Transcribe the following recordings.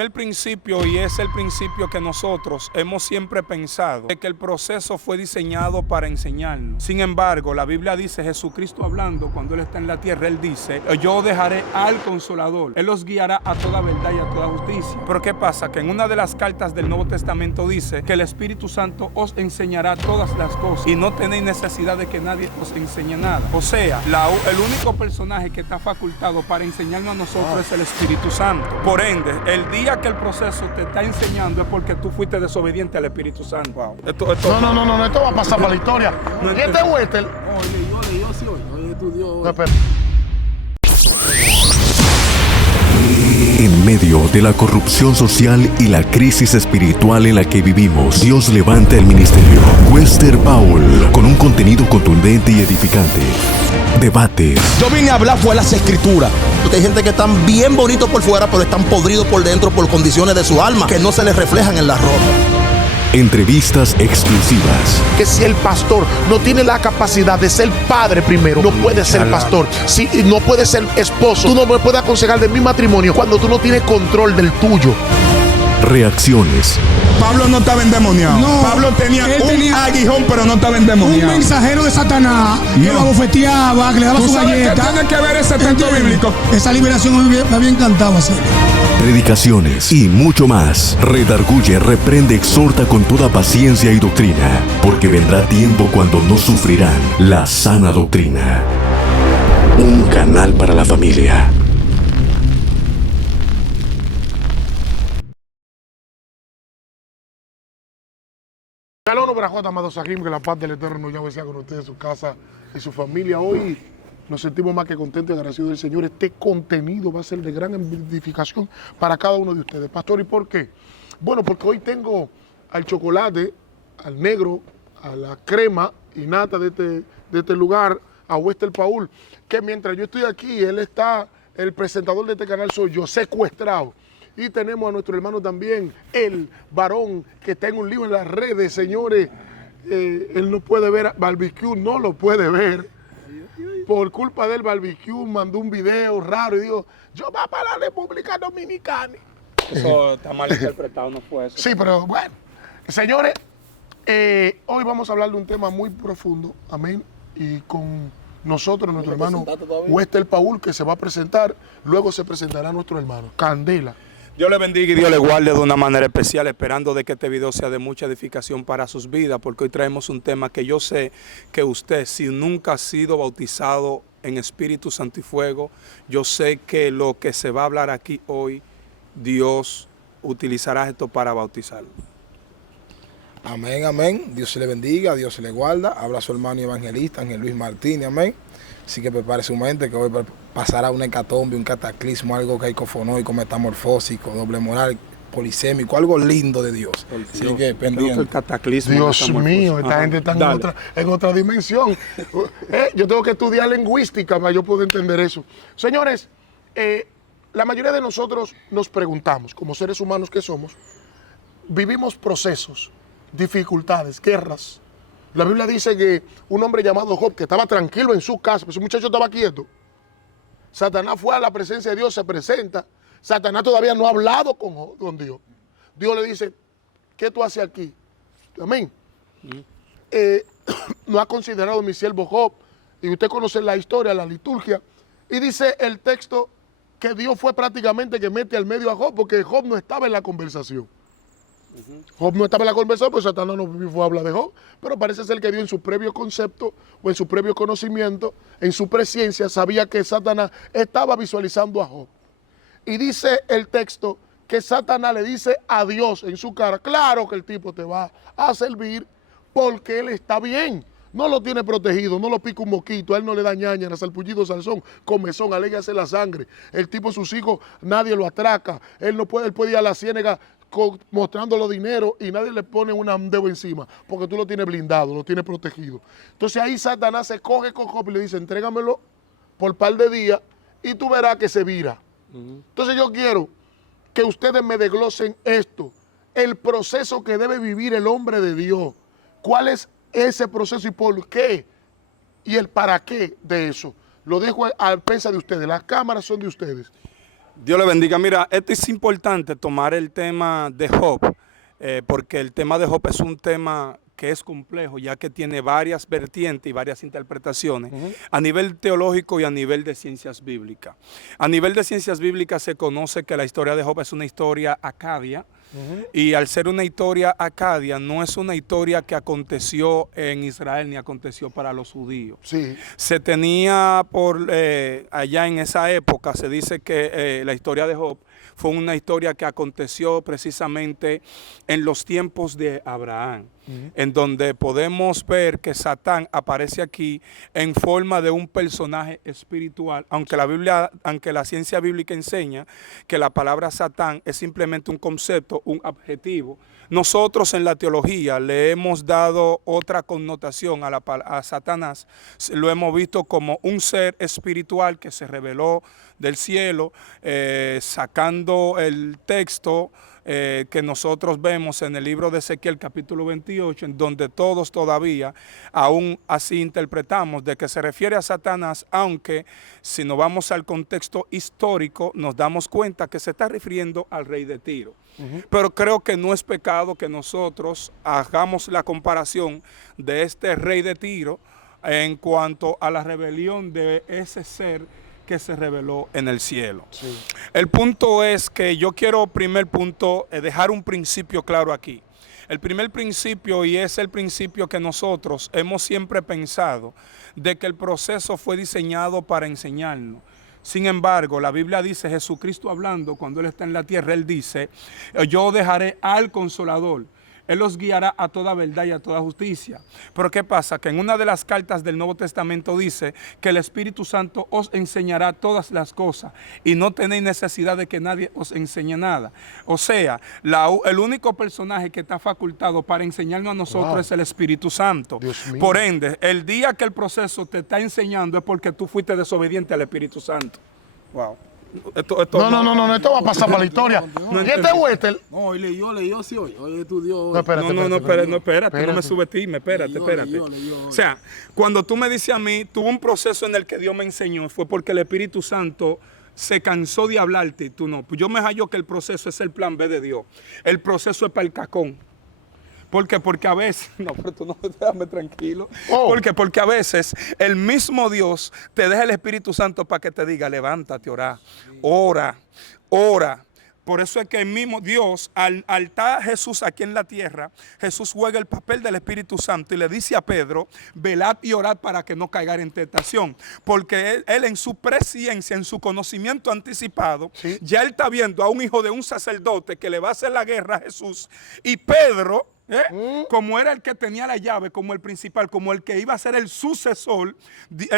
El principio, y es el principio que nosotros hemos siempre pensado, de que el proceso fue diseñado para enseñarnos. Sin embargo, la Biblia dice, Jesucristo hablando, cuando Él está en la tierra, Él dice, yo dejaré al Consolador, Él los guiará a toda verdad y a toda justicia. Pero ¿qué pasa? Que en una de las cartas del Nuevo Testamento dice que el Espíritu Santo os enseñará todas las cosas y no tenéis necesidad de que nadie os enseñe nada. O sea, el único personaje que está facultado para enseñarnos a nosotros es el Espíritu Santo. Por ende, el día que el proceso te está enseñando es porque tú fuiste desobediente al Espíritu Santo. Wow. Esto No, esto va a pasar para la historia. No ¿Y este Wester? Oye, yo sí, oye, estudió. No, espera. En medio de la corrupción social y la crisis espiritual en la que vivimos, Dios levanta el ministerio Wester Paul con un contenido contundente y edificante. Debates. Yo vine a hablar fue las escrituras. Porque hay gente que están bien bonitos por fuera, pero están podridos por dentro por condiciones de su alma que no se les reflejan en la ropa. Entrevistas exclusivas. Que si el pastor no tiene la capacidad de ser padre primero, no puede ser pastor. Si no puede ser esposo, tú no me puedes aconsejar de mi matrimonio cuando tú no tienes control del tuyo. Reacciones. Pablo no estaba endemoniado. No, Pablo tenía un aguijón, pero no estaba endemoniado. Un mensajero de Satanás que lo abofeteaba, que le daba su galleta. ¿Qué tiene que ver ese texto bíblico? Esa liberación me había encantado hacer. Predicaciones y mucho más. Redarguye, reprende, exhorta con toda paciencia y doctrina, porque vendrá tiempo cuando no sufrirán la sana doctrina. Un canal para la familia. Shalom, Barajot, amados Sahim, que la paz del Eterno ya sea con ustedes, su casa y su familia. Hoy nos sentimos más que contentos y agradecidos del Señor. Este contenido va a ser de gran edificación para cada uno de ustedes. Pastor, ¿y por qué? Bueno, porque hoy tengo al chocolate, al negro, a la crema y nata de este lugar, a Wester Paul, que mientras yo estoy aquí, él está, el presentador de este canal soy yo, secuestrado. Y tenemos a nuestro hermano también, el varón que está en un lío en las redes, señores. Él no puede ver barbecue, no lo puede ver. Por culpa del barbecue mandó un video raro y dijo, yo voy para la República Dominicana. Eso está mal interpretado, no fue eso. Sí, pero bueno. Señores, hoy vamos a hablar de un tema muy profundo, amén. Y con nosotros, nuestro hermano Wester Paul, que se va a presentar. Luego se presentará nuestro hermano Candela. Dios le bendiga y Dios le guarde de una manera especial, esperando de que este video sea de mucha edificación para sus vidas, porque hoy traemos un tema que yo sé que usted, si nunca ha sido bautizado en Espíritu Santo y Fuego, yo sé que lo que se va a hablar aquí hoy, Dios utilizará esto para bautizarlo. Amén, amén. Dios se le bendiga, Dios se le guarda. Habla su hermano evangelista, Ángel Luis Martínez, amén. Así que prepare su mente que hoy pasará una hecatombe, un cataclismo, algo caicofonóico, metamorfósico, doble moral, polisémico, algo lindo de Dios. Así que pendiente. El cataclismo. Dios mío, esta gente está en otra dimensión. Yo tengo que estudiar lingüística para yo poder entender eso. Señores, la mayoría de nosotros nos preguntamos, como seres humanos que somos, vivimos procesos, dificultades, guerras. La Biblia dice que un hombre llamado Job, que estaba tranquilo en su casa, pues ese muchacho estaba quieto. Satanás fue a la presencia de Dios, se presenta. Satanás todavía no ha hablado con Dios. Dios le dice, ¿qué tú haces aquí? Amén. No ha considerado mi siervo Job. Y usted conoce la historia, la liturgia. Y dice el texto que Dios fue prácticamente que mete al medio a Job, porque Job no estaba en la conversación. Job no estaba en la conversación, pues Satanás no fue a hablar de Job, pero parece ser que Dios en su previo concepto o en su previo conocimiento, en su presciencia, sabía que Satanás estaba visualizando a Job. Y dice el texto que Satanás le dice a Dios en su cara, claro que el tipo te va a servir porque él está bien. No lo tiene protegido, no lo pica un mosquito, a él no le da ñaña, salpullido, salzón, comezón, alégase la sangre. El tipo, sus hijos, nadie lo atraca. Él puede ir a la ciénaga mostrándolo dinero y nadie le pone un dedo encima porque tú lo tienes blindado, lo tienes protegido. Entonces ahí Satanás se coge con Job y le dice, entrégamelo por par de días y tú verás que se vira. Entonces yo quiero que ustedes me desglosen esto, el proceso que debe vivir el hombre de Dios. ¿Cuál es ese proceso y por qué? Y el para qué de eso. Lo dejo a pensar de ustedes, las cámaras son de ustedes. Dios le bendiga. Mira, esto es importante tomar el tema de Job, porque el tema de Job es un tema que es complejo, ya que tiene varias vertientes y varias interpretaciones a nivel teológico y a nivel de ciencias bíblicas. A nivel de ciencias bíblicas se conoce que la historia de Job es una historia acadia, y al ser una historia acadia, no es una historia que aconteció en Israel ni aconteció para los judíos. Sí. Se tenía por allá en esa época, se dice que la historia de Job fue una historia que aconteció precisamente en los tiempos de Abraham, en donde podemos ver que Satán aparece aquí en forma de un personaje espiritual, aunque la ciencia bíblica enseña que la palabra Satán es simplemente un concepto, un adjetivo. Nosotros en la teología le hemos dado otra connotación a Satanás. Lo hemos visto como un ser espiritual que se reveló del cielo, sacando el texto que nosotros vemos en el libro de Ezequiel capítulo 28, en donde todos todavía aún así interpretamos de que se refiere a Satanás, aunque si nos vamos al contexto histórico nos damos cuenta que se está refiriendo al rey de Tiro. Pero creo que no es pecado que nosotros hagamos la comparación de este rey de Tiro en cuanto a la rebelión de ese ser que se reveló en el cielo. Sí. El punto es que yo quiero, primer punto, dejar un principio claro aquí. El primer principio, y es el principio que nosotros hemos siempre pensado, de que el proceso fue diseñado para enseñarnos. Sin embargo, la Biblia dice, Jesucristo hablando, cuando Él está en la tierra, Él dice, yo dejaré al Consolador. Él los guiará a toda verdad y a toda justicia. Pero ¿qué pasa? Que en una de las cartas del Nuevo Testamento dice que el Espíritu Santo os enseñará todas las cosas y no tenéis necesidad de que nadie os enseñe nada. O sea, el único personaje que está facultado para enseñarnos a nosotros es el Espíritu Santo. Por ende, el día que el proceso te está enseñando es porque tú fuiste desobediente al Espíritu Santo. Wow. Esto va a pasar para la historia. ¿Y este Wester? No, hoy leyó, sí, hoy estudió. No, espérate, no me subestimes, espérate. O sea, cuando tú me dices a mí, tuvo un proceso en el que Dios me enseñó, fue porque el Espíritu Santo se cansó de hablarte y tú no. Pues yo me hallo que el proceso es el plan B de Dios. El proceso es para el cacón. ¿Por qué? Porque a veces, no, pero tú no, déjame tranquilo. Porque a veces el mismo Dios te deja el Espíritu Santo para que te diga, levántate, ora. Por eso es que el mismo Dios, al estar Jesús aquí en la tierra, Jesús juega el papel del Espíritu Santo y le dice a Pedro, velad y orad para que no caigan en tentación. Porque él en su presciencia, en su conocimiento anticipado, ya él está viendo a un hijo de un sacerdote que le va a hacer la guerra a Jesús. Y Pedro, como era el que tenía la llave, como el principal, como el que iba a ser el sucesor,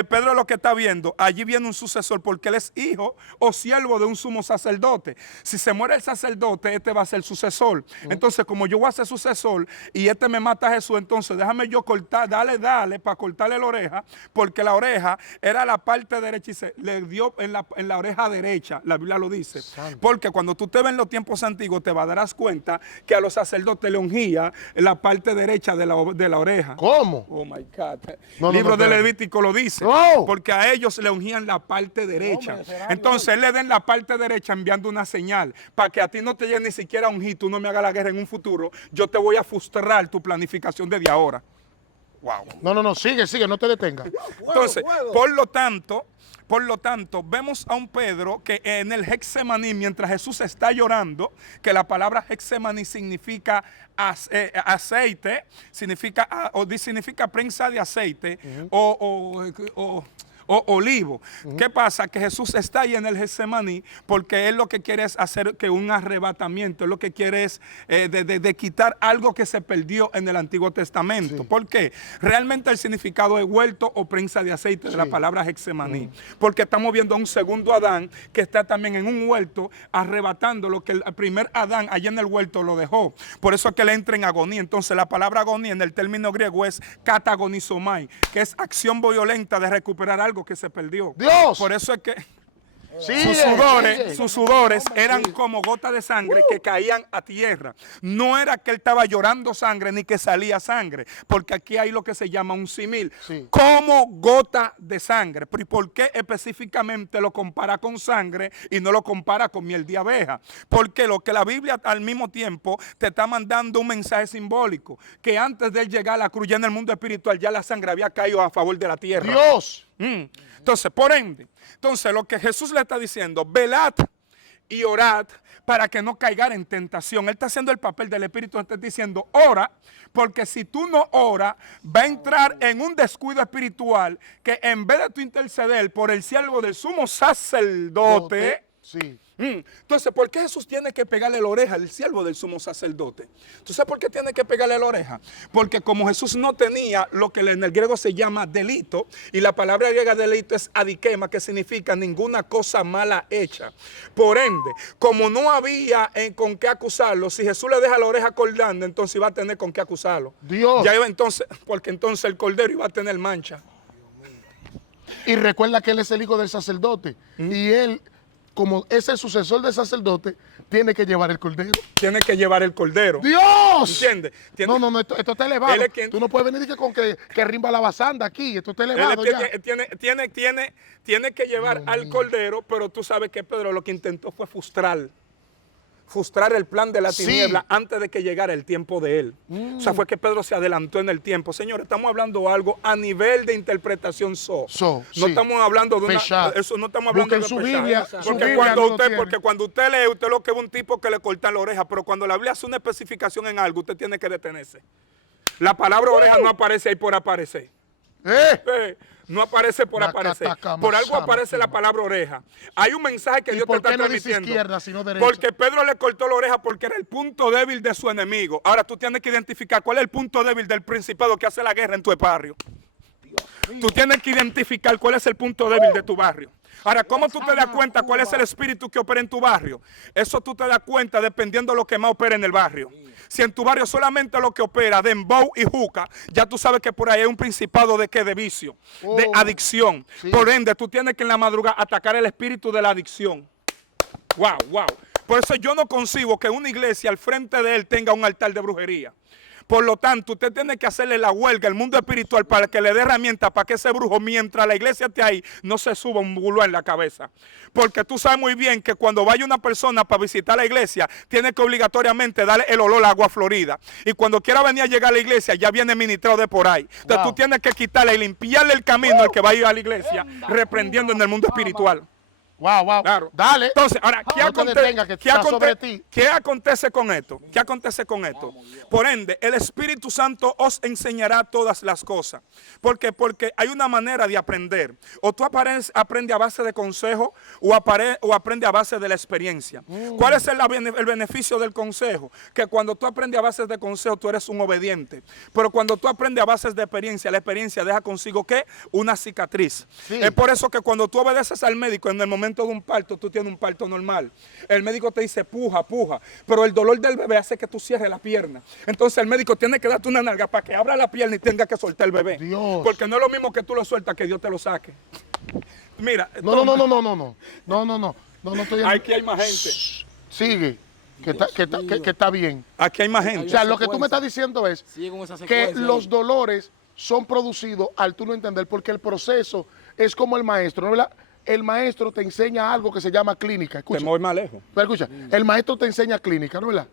Pedro lo que está viendo, allí viene un sucesor porque él es hijo o siervo de un sumo sacerdote. Si se muere el sacerdote, este va a ser sucesor. Entonces, como yo voy a ser sucesor y este me mata a Jesús, entonces déjame yo cortar, dale para cortarle la oreja, porque la oreja era la parte derecha y se le dio en la oreja derecha, la Biblia lo dice. Porque cuando tú te ves en los tiempos antiguos, te darás cuenta que a los sacerdotes le ungía en la parte derecha de la oreja. ¿Cómo? Oh my God. El libro de Levítico lo dice. Porque a ellos le ungían la parte derecha. Entonces él le den la parte derecha enviando una señal para que a ti no te llegue ni siquiera a ungir, tú no me hagas la guerra en un futuro. Yo te voy a frustrar tu planificación desde ahora. Wow. No, sigue, no te detengas. Entonces, por lo tanto, vemos a un Pedro que en el Getsemaní, mientras Jesús está llorando, que la palabra Getsemaní significa aceite, significa prensa de aceite o olivo. ¿Qué pasa? Que Jesús está ahí en el Getsemaní porque Él lo que quiere es hacer que un arrebatamiento, Él lo que quiere es de quitar algo que se perdió en el Antiguo Testamento. ¿Por qué? Realmente el significado es huerto o prensa de aceite de la palabra Getsemaní. Porque estamos viendo a un segundo Adán que está también en un huerto arrebatando lo que el primer Adán allá en el huerto lo dejó. Por eso es que él entra en agonía. Entonces la palabra agonía en el término griego es katagonizomai, que es acción violenta de recuperar algo que se perdió. Dios. Por eso es que Sus sudores eran como gotas de sangre que caían a tierra. No era que él estaba llorando sangre ni que salía sangre, porque aquí hay lo que se llama un símil, como gota de sangre. Pero ¿y por qué específicamente lo compara con sangre y no lo compara con miel de abeja? Porque lo que la Biblia al mismo tiempo te está mandando un mensaje simbólico, que antes de él llegar a la cruz ya en el mundo espiritual ya la sangre había caído a favor de la tierra. Dios. Entonces, por ende, lo que Jesús le está diciendo, velad y orad para que no caigan en tentación. Él está haciendo el papel del Espíritu, está diciendo, ora, porque si tú no oras, va a entrar en un descuido espiritual que en vez de tú interceder por el siervo del sumo sacerdote, entonces, ¿por qué Jesús tiene que pegarle la oreja al siervo del sumo sacerdote? ¿Tú sabes por qué tiene que pegarle la oreja? Porque como Jesús no tenía lo que en el griego se llama delito, y la palabra griega delito es adikema, que significa ninguna cosa mala hecha. Por ende, como no había con qué acusarlo, si Jesús le deja la oreja colgando, entonces iba a tener con qué acusarlo. Dios. Ya iba entonces, porque entonces el cordero iba a tener mancha. Y recuerda que él es el hijo del sacerdote. Y él, como es el sucesor del sacerdote, tiene que llevar el cordero. Tiene que llevar el cordero. ¡Dios! ¿Entiendes? No, esto está elevado. Él es quien- Tú no puedes venir con que rimba la basanda aquí. Esto está elevado ya. Tiene que llevar al cordero, pero tú sabes que Pedro lo que intentó fue frustrar el plan de la tiniebla antes de que llegara el tiempo de él. O sea, fue que Pedro se adelantó en el tiempo. Señores, estamos hablando algo a nivel de interpretación no estamos hablando de una... Eso no estamos hablando Busquen de su pesar. Biblia. Porque cuando usted lee, usted lo que es un tipo que le cortan la oreja, pero cuando la Biblia hace una especificación en algo, usted tiene que detenerse. La palabra oreja no aparece ahí por aparecer. No aparece por aparecer. Por algo aparece la palabra oreja. Hay un mensaje que Dios te está transmitiendo. Izquierda, sino derecha? Porque Pedro le cortó la oreja porque era el punto débil de su enemigo. Ahora tú tienes que identificar cuál es el punto débil del principado que hace la guerra en tu barrio. Tú tienes que identificar cuál es el punto débil de tu barrio. Ahora, ¿cómo tú te das cuenta cuál es el espíritu que opera en tu barrio? Eso tú te das cuenta dependiendo de lo que más opera en el barrio. Si en tu barrio solamente lo que opera dembow y juca, ya tú sabes que por ahí hay un principado de qué, de vicio, de adicción. Por ende, tú tienes que en la madrugada atacar el espíritu de la adicción. Wow. Por eso yo no concibo que una iglesia al frente de él tenga un altar de brujería. Por lo tanto, usted tiene que hacerle la huelga al mundo espiritual para que le dé herramientas para que ese brujo, mientras la iglesia esté ahí, no se suba un bulbo en la cabeza. Porque tú sabes muy bien que cuando vaya una persona para visitar la iglesia, tiene que obligatoriamente darle el olor a agua florida. Y cuando quiera venir a llegar a la iglesia, ya viene ministrado de por ahí. Entonces tú tienes que quitarle y limpiarle el camino al que va a ir a la iglesia, reprendiendo en el mundo espiritual. Wow. Claro. Dale. Entonces, ahora, ¿qué acontece con esto? ¿Qué acontece con esto? Por ende, el Espíritu Santo os enseñará todas las cosas. ¿Por qué? Porque hay una manera de aprender. O tú aprendes a base de consejo o aprendes a base de la experiencia. ¿Cuál es el beneficio del consejo? Que cuando tú aprendes a base de consejo, tú eres un obediente. Pero cuando tú aprendes a base de experiencia, la experiencia deja consigo, ¿qué? Una cicatriz. Es por eso que cuando tú obedeces al médico en el momento de un parto, tú tienes un parto normal. El médico te dice puja, pero el dolor del bebé hace que tú cierres la pierna. Entonces el médico tiene que darte una nalga para que abra la pierna y tenga que soltar el bebé. Dios. Porque no es lo mismo que tú lo sueltas que Dios te lo saque. Mira. No estoy Aquí hay más gente. Sigue. Que está bien. Aquí hay más gente. O sea, lo que tú me estás diciendo es que los dolores son producidos al tú no entender, porque el proceso es como el maestro, ¿no? ¿Verdad? El maestro te enseña algo que se llama clínica. Escucha. Te voy más lejos. Pero escucha, el maestro te enseña clínica, ¿no? ¿Verdad?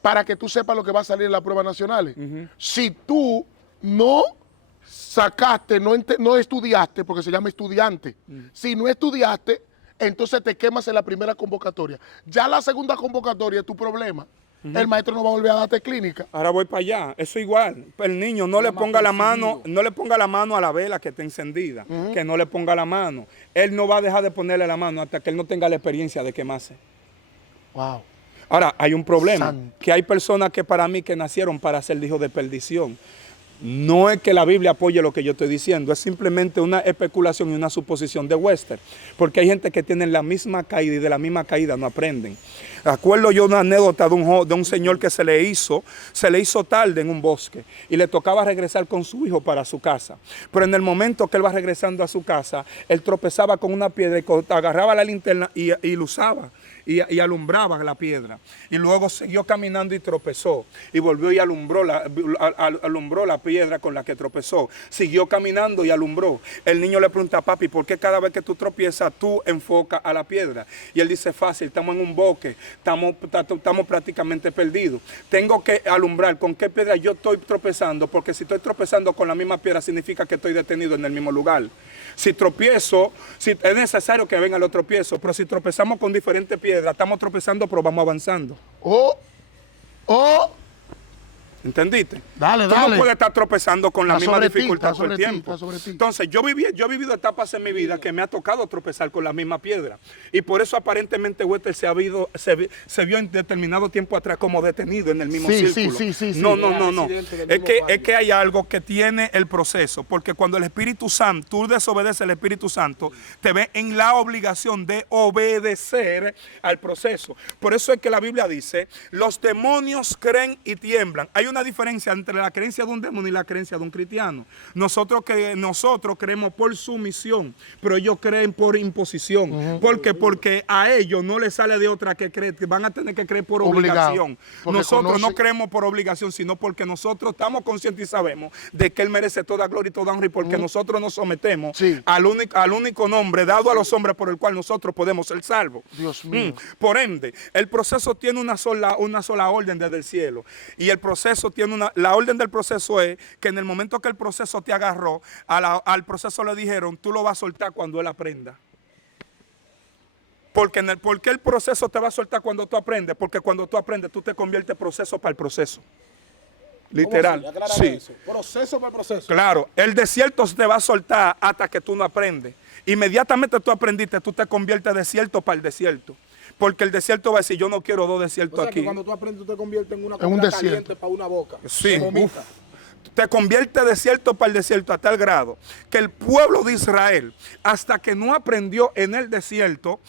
Para que tú sepas lo que va a salir en las pruebas nacionales. Si tú no sacaste, no estudiaste, porque se llama estudiante, si no estudiaste, entonces te quemas en la primera convocatoria. Ya la segunda convocatoria es tu problema. El maestro no va a volver a darte clínica. Ahora voy para allá. Eso igual. El niño no le ponga la mano, a la vela que está encendida. Que no le ponga la mano. Él no va a dejar de ponerle la mano hasta que él no tenga la experiencia de quemarse. Wow. Ahora, hay un problema. Que hay personas que para mí que nacieron para ser hijos de perdición. No es que la Biblia apoye lo que yo estoy diciendo, es simplemente una especulación y una suposición de Wester. Porque hay gente que tiene la misma caída y de la misma caída no aprenden. Acuerdo yo una anécdota de un señor que se le hizo tarde en un bosque y le tocaba regresar con su hijo para su casa. Pero en el momento que él va regresando a su casa, él tropezaba con una piedra y agarraba la linterna y lo usaba. Y alumbraba la piedra. Y luego siguió caminando y tropezó. Y volvió y alumbró la piedra con la que tropezó. Siguió caminando y alumbró. El niño le pregunta a papi, ¿por qué cada vez que tú tropiezas tú enfocas a la piedra? Y él dice, fácil, estamos en un bosque, estamos prácticamente perdidos. Tengo que alumbrar con qué piedra yo estoy tropezando, porque si estoy tropezando con la misma piedra significa que estoy detenido en el mismo lugar. Si tropiezo, es necesario que venga el tropiezo, pero si tropezamos con diferentes piedras, estamos tropezando, pero vamos avanzando. ¿Entendiste? Dale, Tú dale. no puedes estar tropezando con la Está misma sobre ti, dificultad está todo el sobre ti, tiempo. está sobre ti. Entonces, yo he vivido etapas en mi vida que me ha tocado tropezar con la misma piedra. Y por eso aparentemente Wester se vio en determinado tiempo atrás como detenido en el mismo círculo. Sí. No. Es que hay algo que tiene el proceso. Porque cuando el Espíritu Santo, tú desobedeces al Espíritu Santo, te ve en la obligación de obedecer al proceso. Por eso es que la Biblia dice, los demonios creen y tiemblan. Hay una diferencia entre la creencia de un demonio y la creencia de un cristiano. Nosotros creemos por sumisión, pero ellos creen por imposición. ¿Por qué? Porque a ellos no les sale de otra que creer, que van a tener que creer por obligación. Nosotros no creemos por obligación, sino porque nosotros estamos conscientes y sabemos de que Él merece toda gloria y toda honra, y porque nosotros nos sometemos al único nombre dado a los hombres por el cual nosotros podemos ser salvos. Dios mío. Por ende, el proceso tiene una sola orden desde el cielo. Y el proceso tiene la orden del proceso es que en el momento que el proceso te agarró, al proceso le dijeron, tú lo vas a soltar cuando él aprenda. ¿Por qué el proceso te va a soltar cuando tú aprendes? Porque cuando tú aprendes, tú te conviertes en proceso para el proceso. Literal. Sí. Proceso para proceso. Claro, el desierto te va a soltar hasta que tú no aprendes. Inmediatamente tú aprendiste, tú te conviertes de desierto para el desierto. Porque el desierto va a decir, yo no quiero dos desiertos aquí. Que cuando tú aprendes, tú te conviertes en una un comida desierto caliente para una boca. Sí, te convierte de desierto para el desierto a tal grado que el pueblo de Israel, hasta que no aprendió en el desierto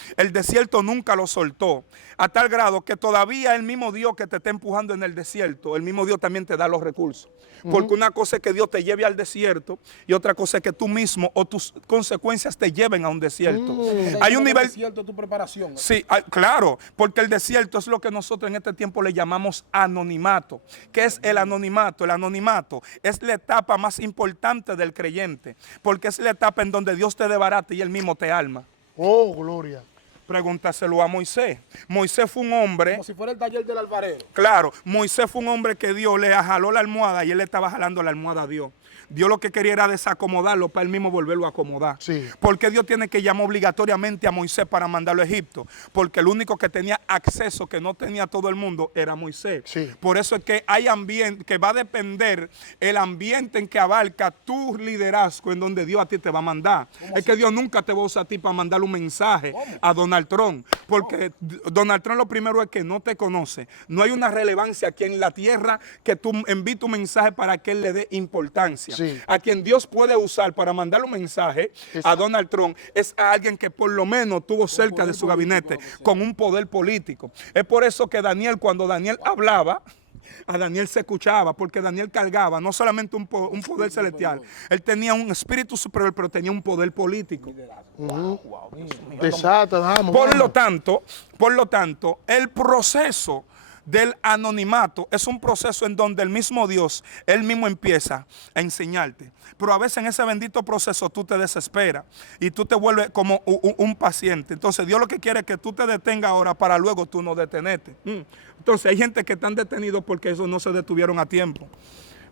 nunca lo soltó. A tal grado que todavía el mismo Dios que te está empujando en el desierto, el mismo Dios también te da los recursos. Porque una cosa es que Dios te lleve al desierto y otra cosa es que tú mismo o tus consecuencias te lleven a un desierto. Hay un nivel... desierto tu preparación. Sí, claro, porque el desierto es lo que nosotros en este tiempo le llamamos anonimato. ¿Qué es el anonimato? El anonimato es la etapa más importante del creyente, porque es la etapa en donde Dios te debarate y Él mismo te alma. Oh, gloria. Pregúntaselo a Moisés. Moisés fue un hombre... Como si fuera el taller del alfarero. Claro, Moisés fue un hombre que Dios le jaló la almohada y él le estaba jalando la almohada a Dios. Dios lo que quería era desacomodarlo para él mismo volverlo a acomodar. Sí. ¿Por qué Dios tiene que llamar obligatoriamente a Moisés para mandarlo a Egipto? Porque el único que tenía acceso, que no tenía todo el mundo, era Moisés. Sí. Por eso es que hay ambiente, que va a depender el ambiente en que abarca tu liderazgo, en donde Dios a ti te va a mandar. Es que Dios nunca te va a usar a ti para mandarle un mensaje a Donald Trump. Porque Donald Trump lo primero es que no te conoce. No hay una relevancia aquí en la tierra que tú envíes tu mensaje para que él le dé importancia. Sí. A quien Dios puede usar para mandarle un mensaje a Donald Trump es a alguien que por lo menos tuvo cerca de su gabinete con un poder político. Es por eso que Daniel, cuando Daniel hablaba, a Daniel se escuchaba, porque Daniel cargaba no solamente un poder celestial, él tenía un espíritu superior, pero tenía un poder político. Desata, vamos. Por lo tanto, el proceso del anonimato es un proceso en donde el mismo Dios, Él mismo empieza a enseñarte. Pero a veces en ese bendito proceso tú te desesperas y tú te vuelves como un paciente. Entonces Dios lo que quiere es que tú te detengas ahora para luego tú no detenerte. Entonces hay gente que están detenidos porque esos no se detuvieron a tiempo.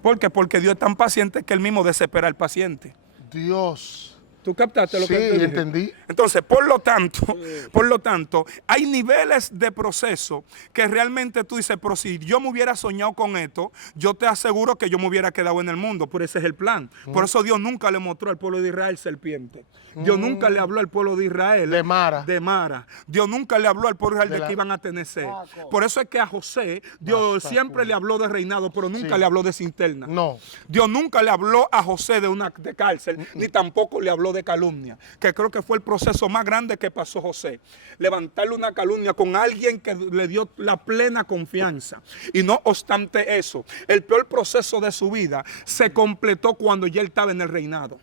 ¿Por qué? Porque Dios es tan paciente que Él mismo desespera al paciente. Dios. ¿Tú captaste lo que te Sí, dije? entendí. Entonces, por lo tanto, hay niveles de proceso que realmente tú dices, pero si yo me hubiera soñado con esto, yo te aseguro que yo me hubiera quedado en el mundo, por ese es el plan. Por eso Dios nunca le mostró al pueblo de Israel serpiente. Dios nunca le habló al pueblo de Israel De Mara. Dios nunca le habló al pueblo de Israel de que iban a tener sed. Por eso es que a José, Dios siempre le habló de reinado, pero nunca le habló de cisterna. No. Dios nunca le habló a José de cárcel, ni tampoco le habló de calumnia, que creo que fue el proceso más grande que pasó José. Levantarle una calumnia con alguien que le dio la plena confianza. Y no obstante eso, el peor proceso de su vida se completó cuando ya él estaba en el reinado.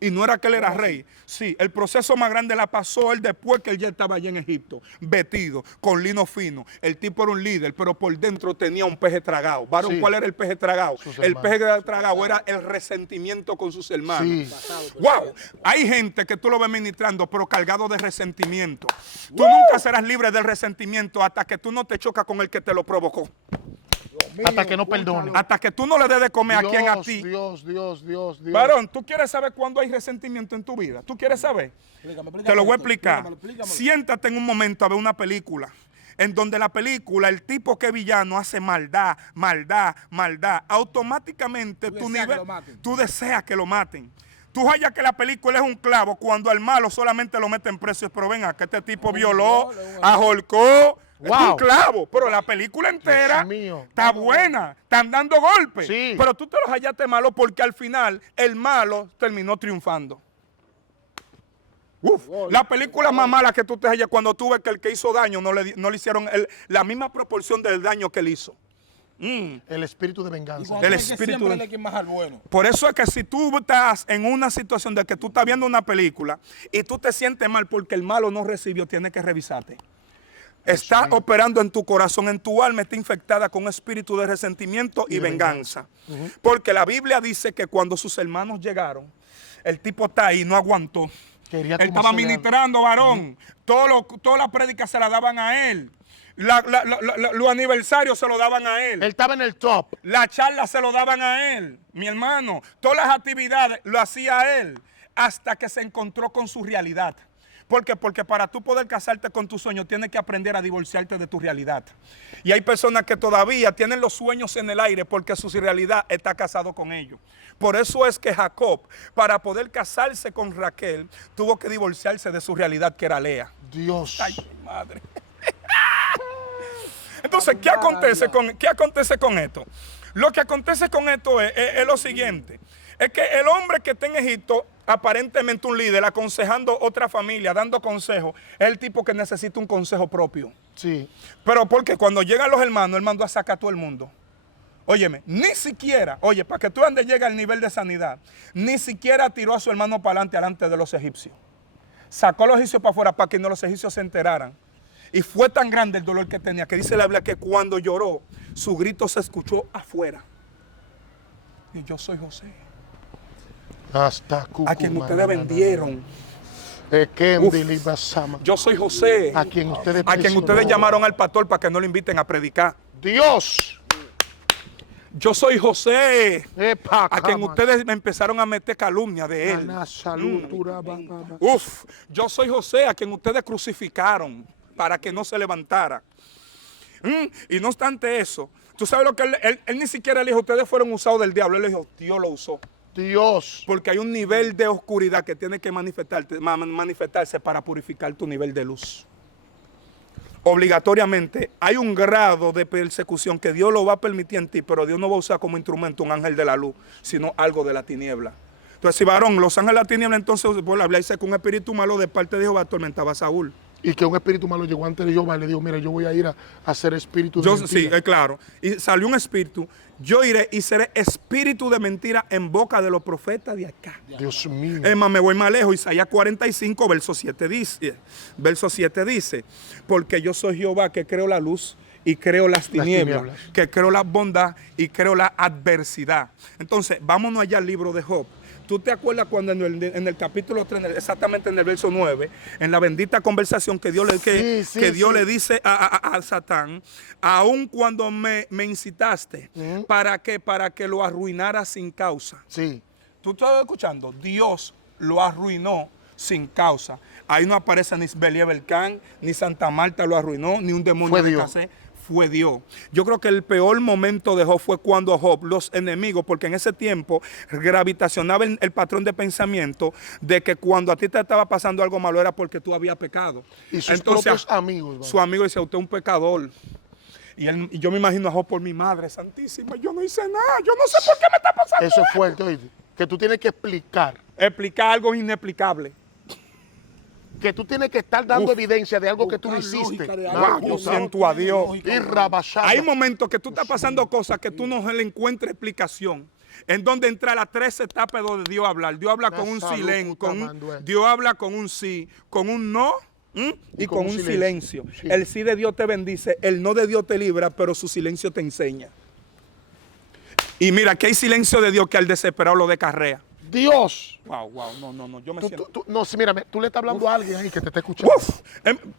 Y no era que él era rey. Sí, el proceso más grande la pasó él después que él ya estaba allá en Egipto, vestido, con lino fino. El tipo era un líder, pero por dentro tenía un peje tragado. ¿Varón, Sí. cuál era el peje tragado? El peje tragado era el resentimiento con sus hermanos. Sí. ¡Wow! Hay gente que tú lo ves ministrando, pero cargado de resentimiento. Tú nunca serás libre del resentimiento hasta que tú no te chocas con el que te lo provocó. Hasta que no perdone. Hasta que tú no le des de comer a quien a ti. Dios. Varón, ¿tú quieres saber cuándo hay resentimiento en tu vida? ¿Tú quieres saber? Te lo voy a explicar. Siéntate en un momento a ver una película en donde la película, el tipo que es villano hace maldad. Automáticamente tú deseas que lo maten. Tú hallas que la película es un clavo cuando al malo solamente lo meten preso. Pero venga, que este tipo violó, ahorcó. Es un clavo, pero la película entera está buena, están dando golpes. Sí. Pero tú te los hallaste malo porque al final el malo terminó triunfando. La película más mala que tú te hallas cuando tú ves que el que hizo daño no le hicieron la misma proporción del daño que él hizo. El espíritu de venganza. El espíritu de... Por eso es que si tú estás en una situación de que tú estás viendo una película y tú te sientes mal porque el malo no recibió, tienes que revisarte. Está operando en tu corazón, en tu alma, está infectada con un espíritu de resentimiento y venganza. Porque la Biblia dice que cuando sus hermanos llegaron, el tipo está ahí, no aguantó. Él estaba ministrando, varón. Todas las prédicas se la daban a él. Los aniversarios se lo daban a él. Él estaba en el top. La charla se lo daban a él, mi hermano. Todas las actividades lo hacía él hasta que se encontró con su realidad. ¿Por qué? Porque para tú poder casarte con tus sueños tienes que aprender a divorciarte de tu realidad. Y hay personas que todavía tienen los sueños en el aire porque su realidad está casado con ellos. Por eso es que Jacob, para poder casarse con Raquel, tuvo que divorciarse de su realidad que era Lea. Dios. Ay, mi madre. Entonces, ¿qué acontece con esto? Lo que acontece con esto es lo siguiente. Es que el hombre que está en Egipto, aparentemente un líder, aconsejando otra familia, dando consejos, es el tipo que necesita un consejo propio. Sí. Pero porque cuando llegan los hermanos, él mandó a sacar a todo el mundo. Óyeme, ni siquiera, para que tú veas dónde llega el nivel de sanidad, ni siquiera tiró a su hermano para adelante de los egipcios. Sacó a los egipcios para afuera para que no los egipcios se enteraran. Y fue tan grande el dolor que tenía, que dice la Biblia que cuando lloró, su grito se escuchó afuera. Y yo soy José, a quien ustedes vendieron. Yo soy José, a quien ustedes llamaron al pastor para que no lo inviten a predicar. Dios. Yo soy José, a quien ustedes me empezaron a meter calumnia de él. Yo soy José, a quien ustedes crucificaron para que no se levantara. Y no obstante eso, tú sabes lo que él ni siquiera le dijo, ustedes fueron usados del diablo. Él le dijo, Dios lo usó. Dios. Porque hay un nivel de oscuridad que tiene que manifestarse para purificar tu nivel de luz. Obligatoriamente hay un grado de persecución que Dios lo va a permitir en ti, pero Dios no va a usar como instrumento un ángel de la luz, sino algo de la tiniebla. Entonces, si varón, los ángeles de la tiniebla, entonces, por la Biblia dice que un espíritu malo de parte de Jehová atormentaba a Saúl. Y que un espíritu malo llegó antes de Jehová y le dijo, mira, yo voy a ir a ser espíritu de mentira. Sí, claro. Y salió un espíritu. Yo iré y seré espíritu de mentira en boca de los profetas de acá. Dios mío. Es más, me voy más lejos. Isaías 45, verso 7 dice, porque yo soy Jehová que creo la luz y creo las tinieblas, que creo la bondad y creo la adversidad. Entonces, vámonos allá al libro de Job. ¿Tú te acuerdas cuando en el capítulo 3, exactamente en el verso 9, en la bendita conversación que Dios le dice a Satán, aun cuando me incitaste, ¿para qué? Para que lo arruinara sin causa. Sí. ¿Tú estás escuchando? Dios lo arruinó sin causa. Ahí no aparece ni Belial Belcán, ni Santa Marta lo arruinó, ni un demonio Fue de Dios. Casé. Fue Dios. Yo creo que el peor momento de Job fue cuando Job, los enemigos, porque en ese tiempo gravitacionaba el patrón de pensamiento de que cuando a ti te estaba pasando algo malo era porque tú habías pecado. Y sus propios amigos. ¿Vale? Su amigo dice, usted es un pecador. Y yo me imagino a Job por mi madre santísima. Yo no hice nada. Yo no sé por qué me está pasando. Eso es fuerte, oíste. Que tú tienes que explicar. Explicar algo inexplicable. Que tú tienes que estar dando evidencia de algo que tú no hiciste. Wow, yo siento a Dios. Y rabashada. Hay momentos que tú estás pasando cosas que tú no le encuentras explicación. En donde entra las tres etapas de Dios hablar. Dios habla con un silencio, Dios habla con un sí, con un no y con un silencio. Sí. El sí de Dios te bendice, el no de Dios te libra, pero su silencio te enseña. Y mira, que hay silencio de Dios que al desesperado lo descarrea. Dios. Wow, no, yo me siento. No, sí, mírame, tú le estás hablando a alguien ahí que te está escuchando.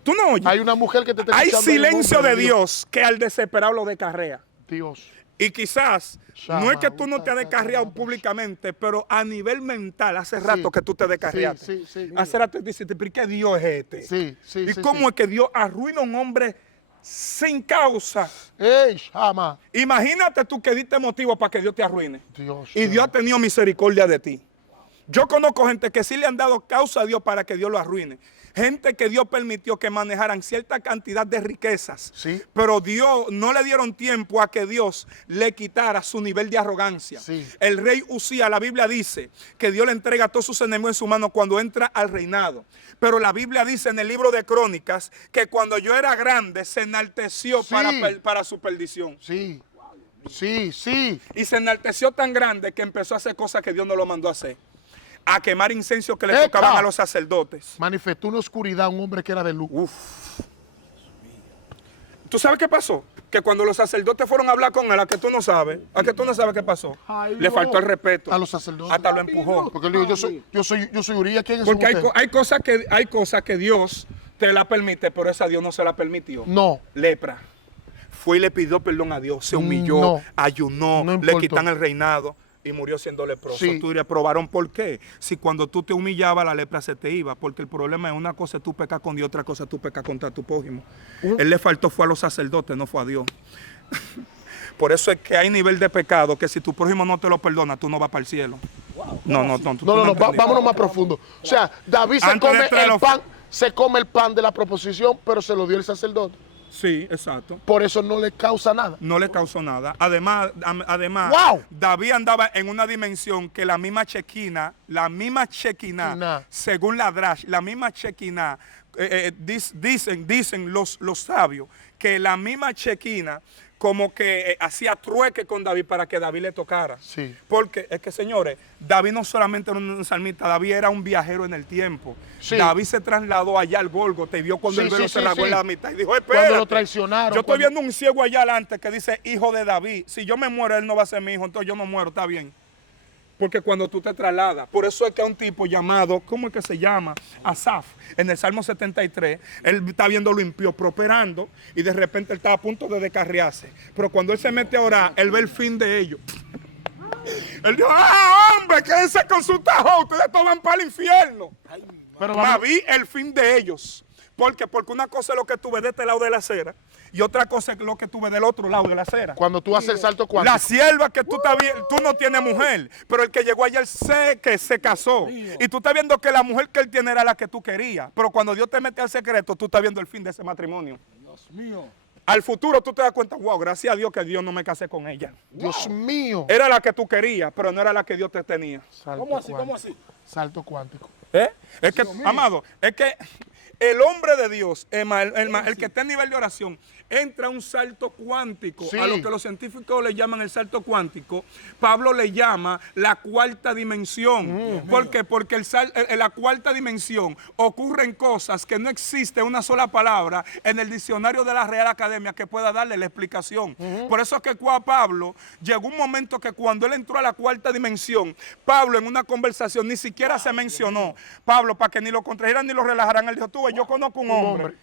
Tú no oyes. Hay una mujer que te está Hay escuchando. silencio de Dios que al desesperado lo descarrea. Dios. Y quizás, no es que tú no te has descarriado públicamente, pero a nivel mental, hace rato que tú te descarriaste. Sí. Hace rato dices, ¿pero qué Dios es este? Sí. ¿Y cómo es que Dios arruina a un hombre sin causa? ¡Ey, chama! Imagínate tú que diste motivo para que Dios te arruine. Dios. Y Dios ha tenido misericordia de ti. Yo conozco gente que sí le han dado causa a Dios para que Dios lo arruine. Gente que Dios permitió que manejaran cierta cantidad de riquezas. Sí. Pero Dios no le dieron tiempo a que Dios le quitara su nivel de arrogancia. Sí. El rey Usías, la Biblia dice que Dios le entrega a todos sus enemigos en su mano cuando entra al reinado. Pero la Biblia dice en el libro de Crónicas que cuando yo era grande se enalteció Sí. para su perdición. Sí. Y se enalteció tan grande que empezó a hacer cosas que Dios no lo mandó a hacer. A quemar incensios que le ¡Eca! tocaban a los sacerdotes. Manifestó una oscuridad un hombre que era de luz. ¿Tú sabes qué pasó? Que cuando los sacerdotes fueron a hablar con él, a que tú no sabes qué pasó. Ay, le no. faltó el respeto. A los sacerdotes. Hasta lo empujó. Porque él dijo, yo soy Urias, ¿quién es Porque usted? hay cosas que Dios te la permite, pero esa Dios no se la permitió. No. Lepra. Fue y le pidió perdón a Dios, se humilló, No. ayunó, No le importó. quitan el reinado y murió siendo leproso. Sí. Tú dirías, ¿probaron por qué? Si cuando tú te humillabas la lepra se te iba, porque el problema es una cosa tú pecas con Dios, otra cosa tú pecas contra tu prójimo. Él le faltó fue a los sacerdotes, no fue a Dios. Por eso es que hay nivel de pecado que si tu prójimo no te lo perdona, tú no vas para el cielo. No, Vámonos más profundo. O sea, David se come el pan de la proposición, pero se lo dio el sacerdote. Sí, exacto. Por eso no le causa nada. No le causó nada. Además, ¡Wow! David andaba en una dimensión que la misma Chequina, según la Drash, la misma Chequina, dicen los sabios, que la misma Chequina como que hacía trueque con David para que David le tocara. Sí. Porque es que, señores, David no solamente era un salmista, David era un viajero en el tiempo. Sí. David se trasladó allá al Gólgota y vio cuando el velo se rasgó en la mitad y dijo, espérate. Cuando lo traicionaron. Yo estoy viendo un ciego allá adelante que dice, hijo de David. Si yo me muero, él no va a ser mi hijo, entonces yo no muero, está bien. Porque cuando tú te trasladas, por eso es que hay un tipo llamado, ¿cómo es que se llama? Asaf, en el Salmo 73, él está viendo lo impío prosperando y de repente él está a punto de descarriarse. Pero cuando él se mete a orar, él ve el fin de ellos. Él dijo, hombre, quédense con su tajo, ustedes todos van para el infierno. Pero Vi el fin de ellos. ¿Por qué? Porque una cosa es lo que tú ves de este lado de la acera y otra cosa es lo que tú ves del otro lado de la acera. Cuando tú haces el salto cuántico. La sierva que tú estás viendo, tú no tienes mujer, pero el que llegó ayer sé que se casó. Y tú estás viendo que la mujer que él tiene era la que tú querías. Pero cuando Dios te mete al secreto, tú estás viendo el fin de ese matrimonio. Dios mío. Al futuro tú te das cuenta, wow, gracias a Dios que Dios no me casé con ella. Dios mío. Era la que tú querías, pero no era la que Dios te tenía. ¿Cómo así? Salto cuántico. Es que, amado, es que el hombre de Dios, el que está en nivel de oración, entra a un salto cuántico, Sí. a lo que los científicos le llaman el salto cuántico. Pablo le llama la cuarta dimensión. ¿Por qué? Porque en la cuarta dimensión ocurren cosas que no existe una sola palabra en el diccionario de la Real Academia que pueda darle la explicación. Por eso es que Pablo llegó un momento que cuando él entró a la cuarta dimensión, Pablo en una conversación ni siquiera se mencionó. Pablo, para que ni lo contrajeran ni lo relajaran, él dijo, tú, yo conozco un hombre.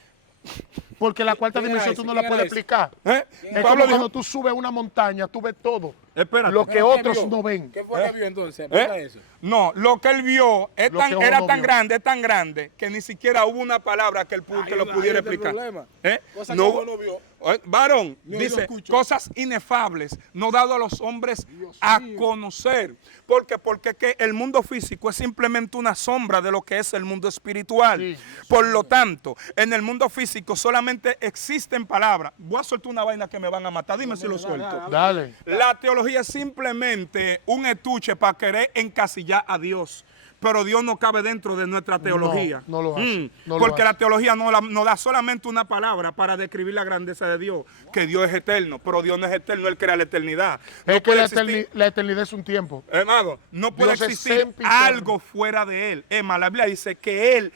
Porque la cuarta dimensión tú no la puedes explicar. ¿Eh? Es Pablo como dijo, cuando tú subes una montaña, tú ves todo. Espérate. lo que ¿Pero qué otros vio? no ven. ¿Qué fue que vio entonces? Explica eso. No, lo que él vio Lo que uno era tan vio. grande, que ni siquiera hubo una palabra que, que lo Ahí pudiera está el explicar. problema. Cosa No, que uno vio. varón, Yo dice escucho. cosas inefables, no dado a los hombres a conocer. ¿Por qué? Porque que el mundo físico es simplemente una sombra de lo que es el mundo espiritual. Sí. Por lo tanto, en el mundo físico solamente existen palabras. Voy a soltar una vaina que me van a matar. Dime si lo suelto. Dale. La teología es simplemente un estuche para querer encasillar a Dios. Pero Dios no cabe dentro de nuestra teología. No lo hace, no lo porque hace. la teología no da solamente una palabra para describir la grandeza de Dios, que Dios es eterno, pero Dios no es eterno, Él crea la eternidad. No Es que puede la, existir- la eternidad es un tiempo. Hermano, no puede Dios es existir sempiterno. algo fuera de Él. Es más, la Biblia dice que Él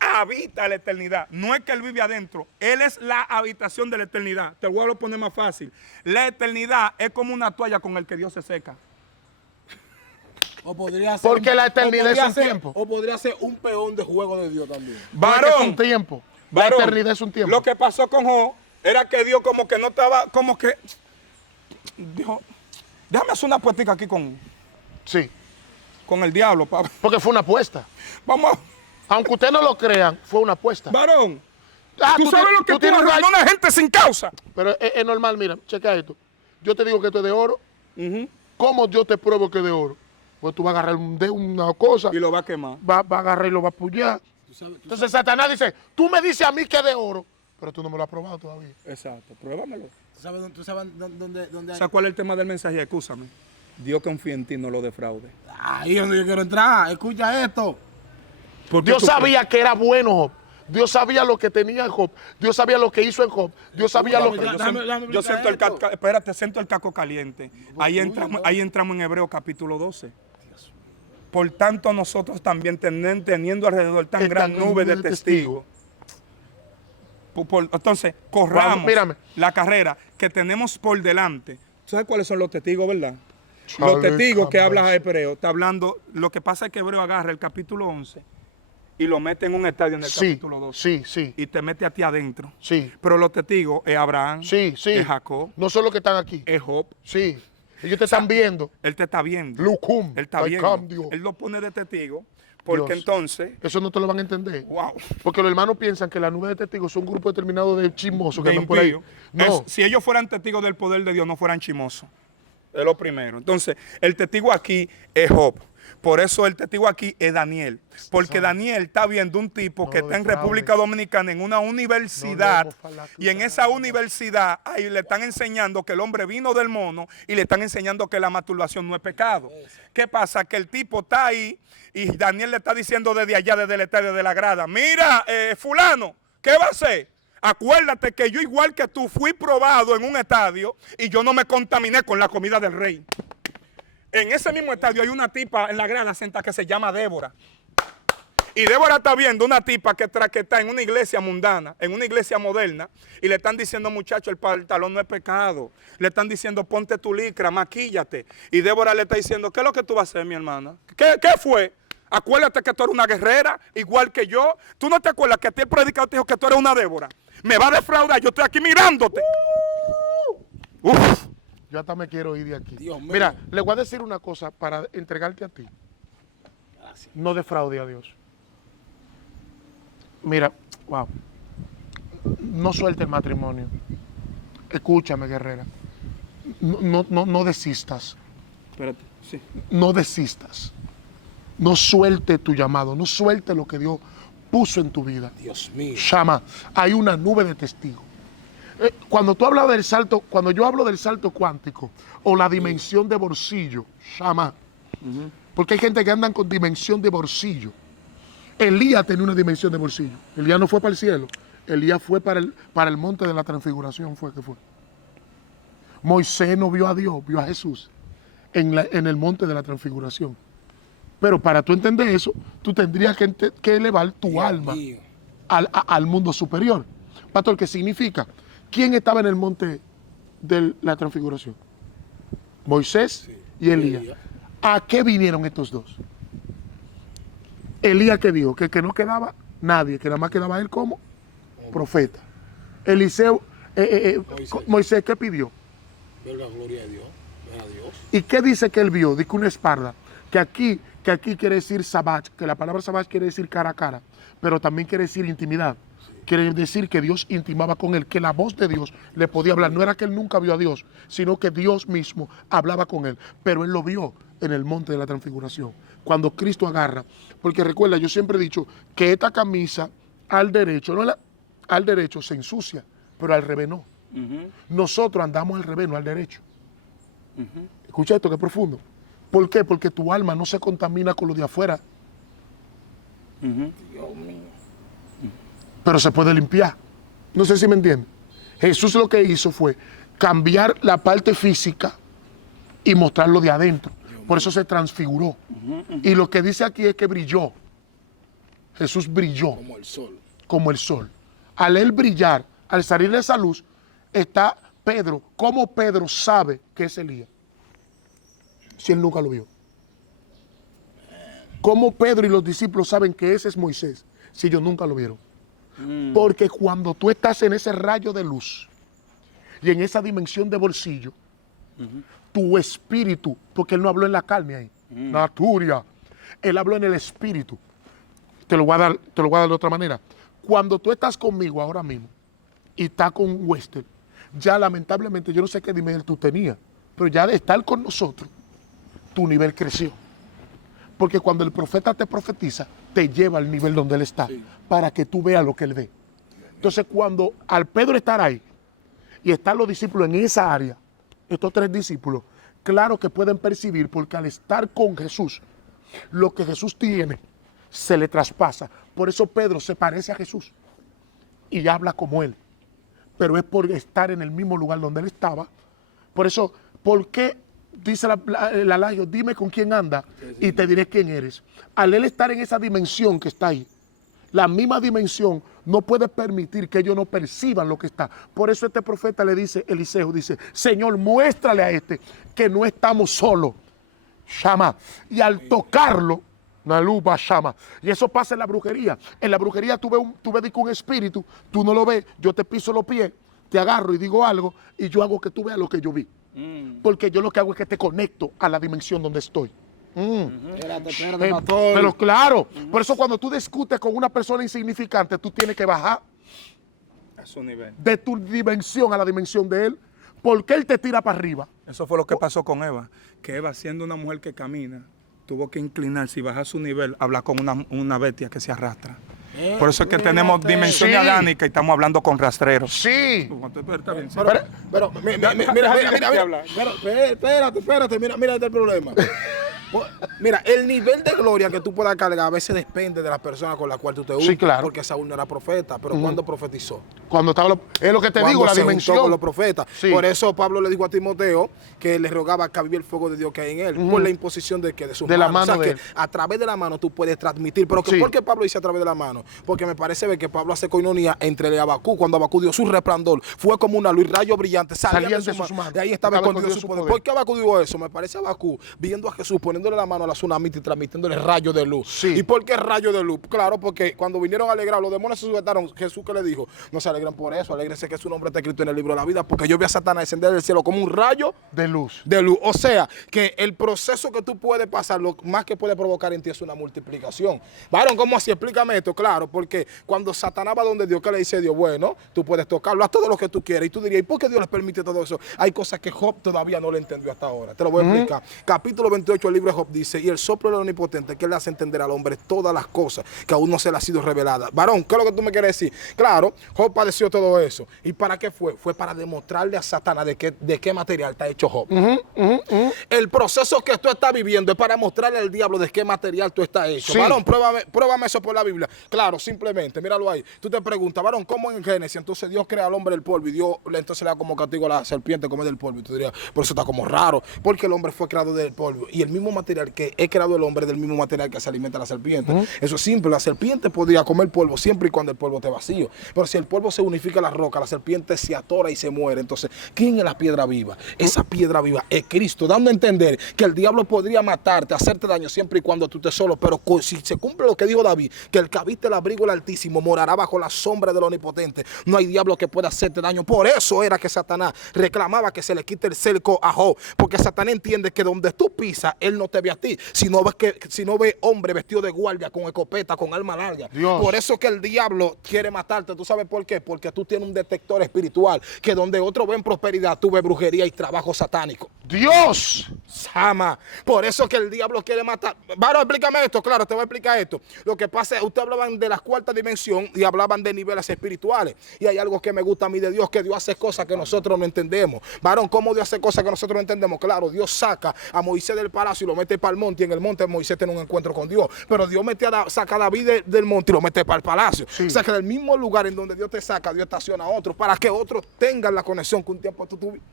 habita la eternidad. No es que Él vive adentro. Él es la habitación de la eternidad. Te voy a poner más fácil. La eternidad es como una toalla con el que Dios se seca. O podría ser Porque la eternidad o podría es un ser- tiempo. O podría ser un peón de juego de Dios también. No es que es un Varón, tiempo. La varón, eternidad es un tiempo. Lo que pasó con Job era que Dios como que no estaba, como que dijo, déjame hacer una apuestica aquí Sí, con el diablo, papá. porque fue una apuesta. Vamos, Aunque ustedes no lo crean, fue una apuesta. varón. Ah, Tú sabes lo que tú tienes arruinas a una gente sin causa. Pero es normal, mira, checa esto. Yo te digo que esto es de oro. Ujú. ¿Cómo yo te pruebo que es de oro? Pues tú vas a agarrar una cosa, Y lo va a quemar. va a agarrar y lo va a apoyar. Entonces Satanás dice, tú me dices a mí que es de oro, pero tú no me lo has probado todavía. Exacto, pruébamelo. ¿Tú sabes dónde hay? ¿Sabes cuál es el tema del mensaje? Escúchame. Dios confía en ti, no lo defraude. Ahí es donde yo quiero entrar. Escucha esto. ¿Por qué Dios tú sabía que era bueno Job. Dios sabía lo que tenía en Job. Dios sabía lo que hizo en Job. Dios sabía lo que... crees? Déjame Yo explicar siento el esto. espérate, siento el caco caliente. Ahí entramos en Hebreos capítulo 12. Por tanto, nosotros también teniendo alrededor tan Esta gran nube de testigos. Entonces, corramos Vamos, mírame. la carrera que tenemos por delante. ¿Sabes cuáles son los testigos, verdad? Chale, Los testigos que cabrón. habla Hebreo, está hablando, lo que pasa es que Hebreo agarra el capítulo 11 y lo mete en un estadio en el Sí, capítulo 12. sí, sí, Y te mete a ti adentro. sí, Pero los testigos es Abraham, sí, sí. es Jacob, No son los que están aquí. es Job. Sí. Ellos te están viendo. Él te está viendo. Lucum. Él está viendo. Él lo pone de testigo porque Dios. entonces, Eso no te lo van a entender. wow. Porque los hermanos piensan que la nube de testigos son un grupo determinado de chismosos que de andan por ahí. impío. No. Si ellos fueran testigos del poder de Dios, no fueran chimosos. Es lo primero. Entonces, el testigo aquí es Job. Por eso el testigo aquí es Daniel. Porque Daniel está viendo un tipo No que lo está en defraudes. República Dominicana en una universidad. No, ojalá que Y en esa universidad ahí le están enseñando que el hombre vino del mono y le están enseñando que la masturbación no es pecado. ¿Qué pasa? Que el tipo está ahí y Daniel le está diciendo desde allá, desde el estadio de la grada, mira, fulano, ¿qué va a hacer? Acuérdate que yo igual que tú fui probado en un estadio y yo no me contaminé con la comida del rey. En ese mismo estadio hay una tipa en la grada sentada que se llama Débora. Y Débora está viendo una tipa que está en una iglesia mundana, en una iglesia moderna, y le están diciendo, muchacho, el pantalón no es pecado. Le están diciendo, ponte tu licra, maquíllate. Y Débora le está diciendo, ¿qué es lo que tú vas a hacer, mi hermana? ¿Qué fue? Acuérdate que tú eres una guerrera, igual que yo. ¿Tú no te acuerdas que a ti el predicador te dijo que tú eres una Débora? Me va a defraudar, yo estoy aquí mirándote. Uf. Yo hasta me quiero ir de aquí. Dios mío. Mira, le voy a decir una cosa para entregarte a ti. No defraude a Dios. Mira, wow. No suelte el matrimonio. Escúchame, guerrera. No desistas. Espérate, sí. No desistas. No suelte tu llamado. No suelte lo que Dios puso en tu vida. Dios mío. Shama, hay una nube de testigos. Cuando tú hablas del salto, cuando yo hablo del salto cuántico o la dimensión de bolsillo, Shama, porque hay gente que andan con dimensión de bolsillo. Elías tenía una dimensión de bolsillo. Elías no fue para el cielo. Elías fue para el monte de la transfiguración, fue. Moisés no vio a Dios, vio a Jesús en el monte de la transfiguración. Pero para tú entender eso, tú tendrías que elevar tu Dios alma mío. al mundo superior. Pastor, ¿qué significa? ¿Quién estaba en el monte de la transfiguración? Moisés y Elías. ¿A qué vinieron estos dos? Elías, ¿qué dijo? Que no quedaba nadie, que nada más quedaba él como profeta. Eliseo, Moisés, ¿qué pidió? Ver la gloria de Dios. ¿Y qué dice que él vio? Dice que una espalda, que aquí quiere decir sabach, que la palabra sabach quiere decir cara a cara, pero también quiere decir intimidad. Quiere decir que Dios intimaba con él, que la voz de Dios le podía hablar. No era que él nunca vio a Dios, sino que Dios mismo hablaba con él. Pero él lo vio en el monte de la transfiguración, cuando Cristo agarra. Porque recuerda, yo siempre he dicho que esta camisa al derecho, al derecho se ensucia, pero al revés no. Nosotros andamos al revés, no al derecho. Escucha esto, que es profundo. ¿Por qué? Porque tu alma no se contamina con lo de afuera. Dios mío. Pero se puede limpiar. No sé si me entienden. Jesús lo que hizo fue cambiar la parte física y mostrarlo de adentro. Por eso se transfiguró. Y lo que dice aquí es que brilló. Jesús brilló. Como el sol. Como el sol. Al él brillar, al salir de esa luz, está Pedro. ¿Cómo Pedro sabe que es Elías? Si él nunca lo vio. ¿Cómo Pedro y los discípulos saben que ese es Moisés si ellos nunca lo vieron? Porque cuando tú estás en ese rayo de luz y en esa dimensión de bolsillo, tu espíritu, porque él no habló en la carne ahí, naturia, él habló en el espíritu. Te lo voy a dar de otra manera. Cuando tú estás conmigo ahora mismo y estás con Wester, ya lamentablemente yo no sé qué nivel tú tenías, pero ya de estar con nosotros, tu nivel creció. Porque cuando el profeta te profetiza, te lleva al nivel donde él está, para que tú veas lo que él ve. Entonces, cuando al Pedro estar ahí y están los discípulos en esa área, estos 3 discípulos, claro que pueden percibir, porque al estar con Jesús, lo que Jesús tiene se le traspasa. Por eso Pedro se parece a Jesús y habla como él. Pero es por estar en el mismo lugar donde él estaba. Por eso, ¿por qué? Dice la Lagio, dime con quién anda y te diré quién eres. Al él estar en esa dimensión que está ahí, la misma dimensión no puede permitir que ellos no perciban lo que está. Por eso este profeta le dice, Eliseo, dice, Señor, muéstrale a este que no estamos solos. Shama. Y al tocarlo, una lupa llama. Y eso pasa en la brujería. En la brujería tú ves un espíritu, tú no lo ves, yo te piso los pies, te agarro y digo algo, y yo hago que tú veas lo que yo vi. Porque yo lo que hago es que te conecto a la dimensión donde estoy. Pero claro, por eso cuando tú discutes con una persona insignificante, tú tienes que bajar a su nivel, de tu dimensión a la dimensión de él, porque él te tira para arriba. Eso fue lo que pasó con Eva, que Eva, siendo una mujer que camina, tuvo que inclinarse y bajar su nivel, hablar con una bestia que se arrastra. Por eso es que tenemos dimensión adánica y estamos hablando con rastreros. Sí. Pero, mira, espérate, mira este problema. Mira, el nivel de gloria que tú puedas cargar a veces depende de la persona con la cual tú te unes. Sí, claro. Porque Saúl no era profeta, pero ¿cuándo profetizó? Cuando estaba es lo que te digo, la dimensión con los profetas. Sí. Por eso Pablo le dijo a Timoteo que le rogaba que avive el fuego de Dios que hay en él, por la imposición de sus de manos. la mano, o sea, de que a través de la mano tú puedes transmitir. Pero Sí. ¿por qué Pablo dice a través de la mano? Porque me parece ver que Pablo hace coinonía entre Abacú. Cuando Abacú dio su resplandor, fue como una luz, rayo brillante, salían de sus manos. De ahí estaba escondido su poder. ¿Por qué Abacú dijo eso? Me parece Abacú viendo a Jesús, poniéndole la mano a la tsunami y transmitiéndole rayo de luz. Sí. ¿Y por qué rayo de luz? Claro, porque cuando vinieron a alegrar, los demonios se sujetaron. Jesús, que le dijo, no se alegren por eso, alégrense que su nombre está escrito en el libro de la vida, porque yo vi a Satanás descender del cielo como un rayo de luz. de luz. O sea, que el proceso que tú puedes pasar, lo más que puede provocar en ti es una multiplicación. Varón, ¿cómo así? Explícame esto. Claro, porque cuando Satanás va donde Dios, ¿qué le dice Dios? Bueno, tú puedes tocarlo, haz todo lo que tú quieras. Y tú dirías, ¿y por qué Dios les permite todo eso? Hay cosas que Job todavía no le entendió hasta ahora. Te lo voy a explicar. Capítulo 28 del libro de Job dice, y el soplo del Omnipotente, que le hace entender al hombre todas las cosas que aún no se le ha sido revelada. Varón, ¿qué es lo que tú me quieres decir? Claro, Job padeció todo eso. ¿Y para qué fue? Fue para demostrarle a Satanás de qué material está hecho Job. El proceso que tú estás viviendo es para mostrarle al diablo de qué material tú estás hecho. Sí. Varón, pruébame eso por la Biblia. Claro, simplemente, míralo ahí. Tú te preguntas, varón, ¿cómo en Génesis? Entonces Dios crea al hombre del polvo y Dios entonces le da como castigo a la serpiente comer del polvo. Y tú dirías, pero eso está como raro, porque el hombre fue creado del polvo. Y el mismo material que he creado el hombre es del mismo material que se alimenta la serpiente. Eso es simple, la serpiente podría comer polvo siempre y cuando el polvo esté vacío. Pero si el polvo se unifica a la roca, la serpiente se atora y se muere. Entonces, ¿quién es la piedra viva? Esa piedra viva es Cristo, dando a entender que el diablo podría matarte, hacerte daño siempre y cuando tú estés solo. Pero si se cumple lo que dijo David, que el que habite el abrigo del Altísimo morará bajo la sombra del Omnipotente, no hay diablo que pueda hacerte daño. Por eso era que Satanás reclamaba que se le quite el cerco a Job, porque Satanás entiende que donde tú pisas, él no te ve a ti, si no ve hombre vestido de guardia, con escopeta, con arma larga. Dios. Por eso que el diablo quiere matarte. ¿Tú sabes por qué? Porque tú tienes un detector espiritual, que donde otros ven prosperidad, tú ves brujería y trabajo satánico. Dios. Sama. Por eso que el diablo quiere matar. Varo, explícame esto. Claro, te voy a explicar esto. Lo que pasa es, ustedes hablaban de la cuarta dimensión y hablaban de niveles espirituales. Y hay algo que me gusta a mí de Dios, que Dios hace cosas que nosotros no entendemos. Varón, ¿cómo Dios hace cosas que nosotros no entendemos? Claro, Dios saca a Moisés del palacio y lo mete para el monte, y en el monte Moisés tiene un encuentro con Dios. Pero Dios saca a David del monte y lo mete para el palacio. Sí. O sea que del mismo lugar en donde Dios te saca, Dios estaciona a otros para que otros tengan la conexión que un tiempo tú tuviste.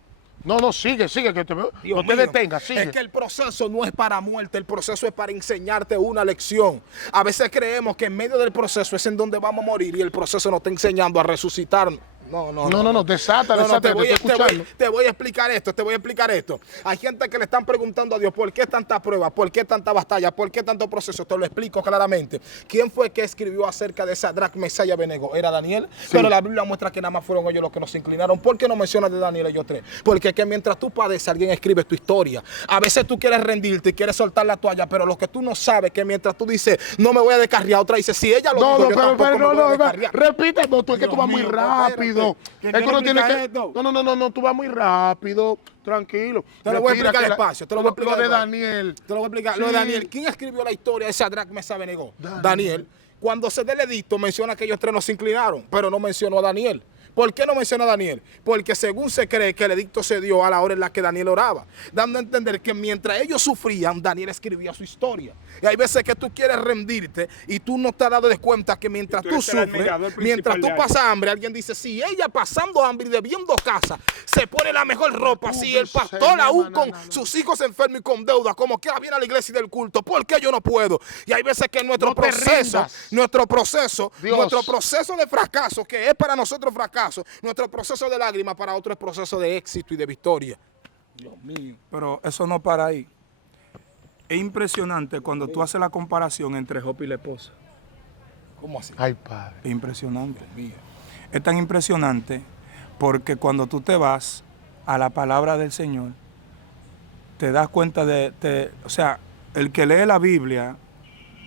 No, sigue, que no te detengas, sigue. Es que el proceso no es para muerte, el proceso es para enseñarte una lección. A veces creemos que en medio del proceso es en donde vamos a morir y el proceso nos está enseñando a resucitar. No, desata, te voy a explicar esto. Hay gente que le están preguntando a Dios, ¿por qué tanta prueba? ¿Por qué tanta batalla? ¿Por qué tanto proceso? Te lo explico claramente. ¿Quién fue que escribió acerca de Sadrach, Mesach y Abednego? Era Daniel, sí. Pero la Biblia muestra que nada más fueron ellos los que nos inclinaron. ¿Por qué no mencionas de Daniel ellos tres? Porque que mientras tú padeces, alguien escribe tu historia. A veces tú quieres rendirte y quieres soltar la toalla, pero lo que tú no sabes, que mientras tú dices, no me voy a descarriar, otra dice, si ella lo dijo, yo tampoco me voy a descarriar. Repite, es que tú vas muy rápido. Es que no tiene que... No, tú vas muy rápido, tranquilo. Te lo voy a explicar despacio, te lo voy a explicar. Lo de Daniel. Te lo voy a explicar. Sí. Lo de Daniel. ¿Quién escribió la historia de Sadrach, Mesach y Abednego? Daniel. Cuando se dé el edicto, menciona que ellos tres no se inclinaron, pero no mencionó a Daniel. ¿Por qué no menciona a Daniel? Porque según se cree que el edicto se dio a la hora en la que Daniel oraba, dando a entender que mientras ellos sufrían, Daniel escribía su historia. Y hay veces que tú quieres rendirte y tú no te has dado de cuenta que mientras tú sufres, mientras tú pasas hambre, alguien dice, si ella pasando hambre y debiendo casa, se pone la mejor ropa, si el pastor aún con sus hijos enfermos y con deuda, como quiera viene a la iglesia y del culto, ¿por qué yo no puedo? Y hay veces que nuestro proceso de fracaso, que es para nosotros fracaso, nuestro proceso de lágrimas para otro es proceso de éxito y de victoria. Dios mío. Pero eso no para ahí. Es impresionante cuando tú haces la comparación entre Job y la esposa. ¿Cómo así? Ay, padre. Es impresionante. Es tan impresionante porque cuando tú te vas a la palabra del Señor, te das cuenta o sea, el que lee la Biblia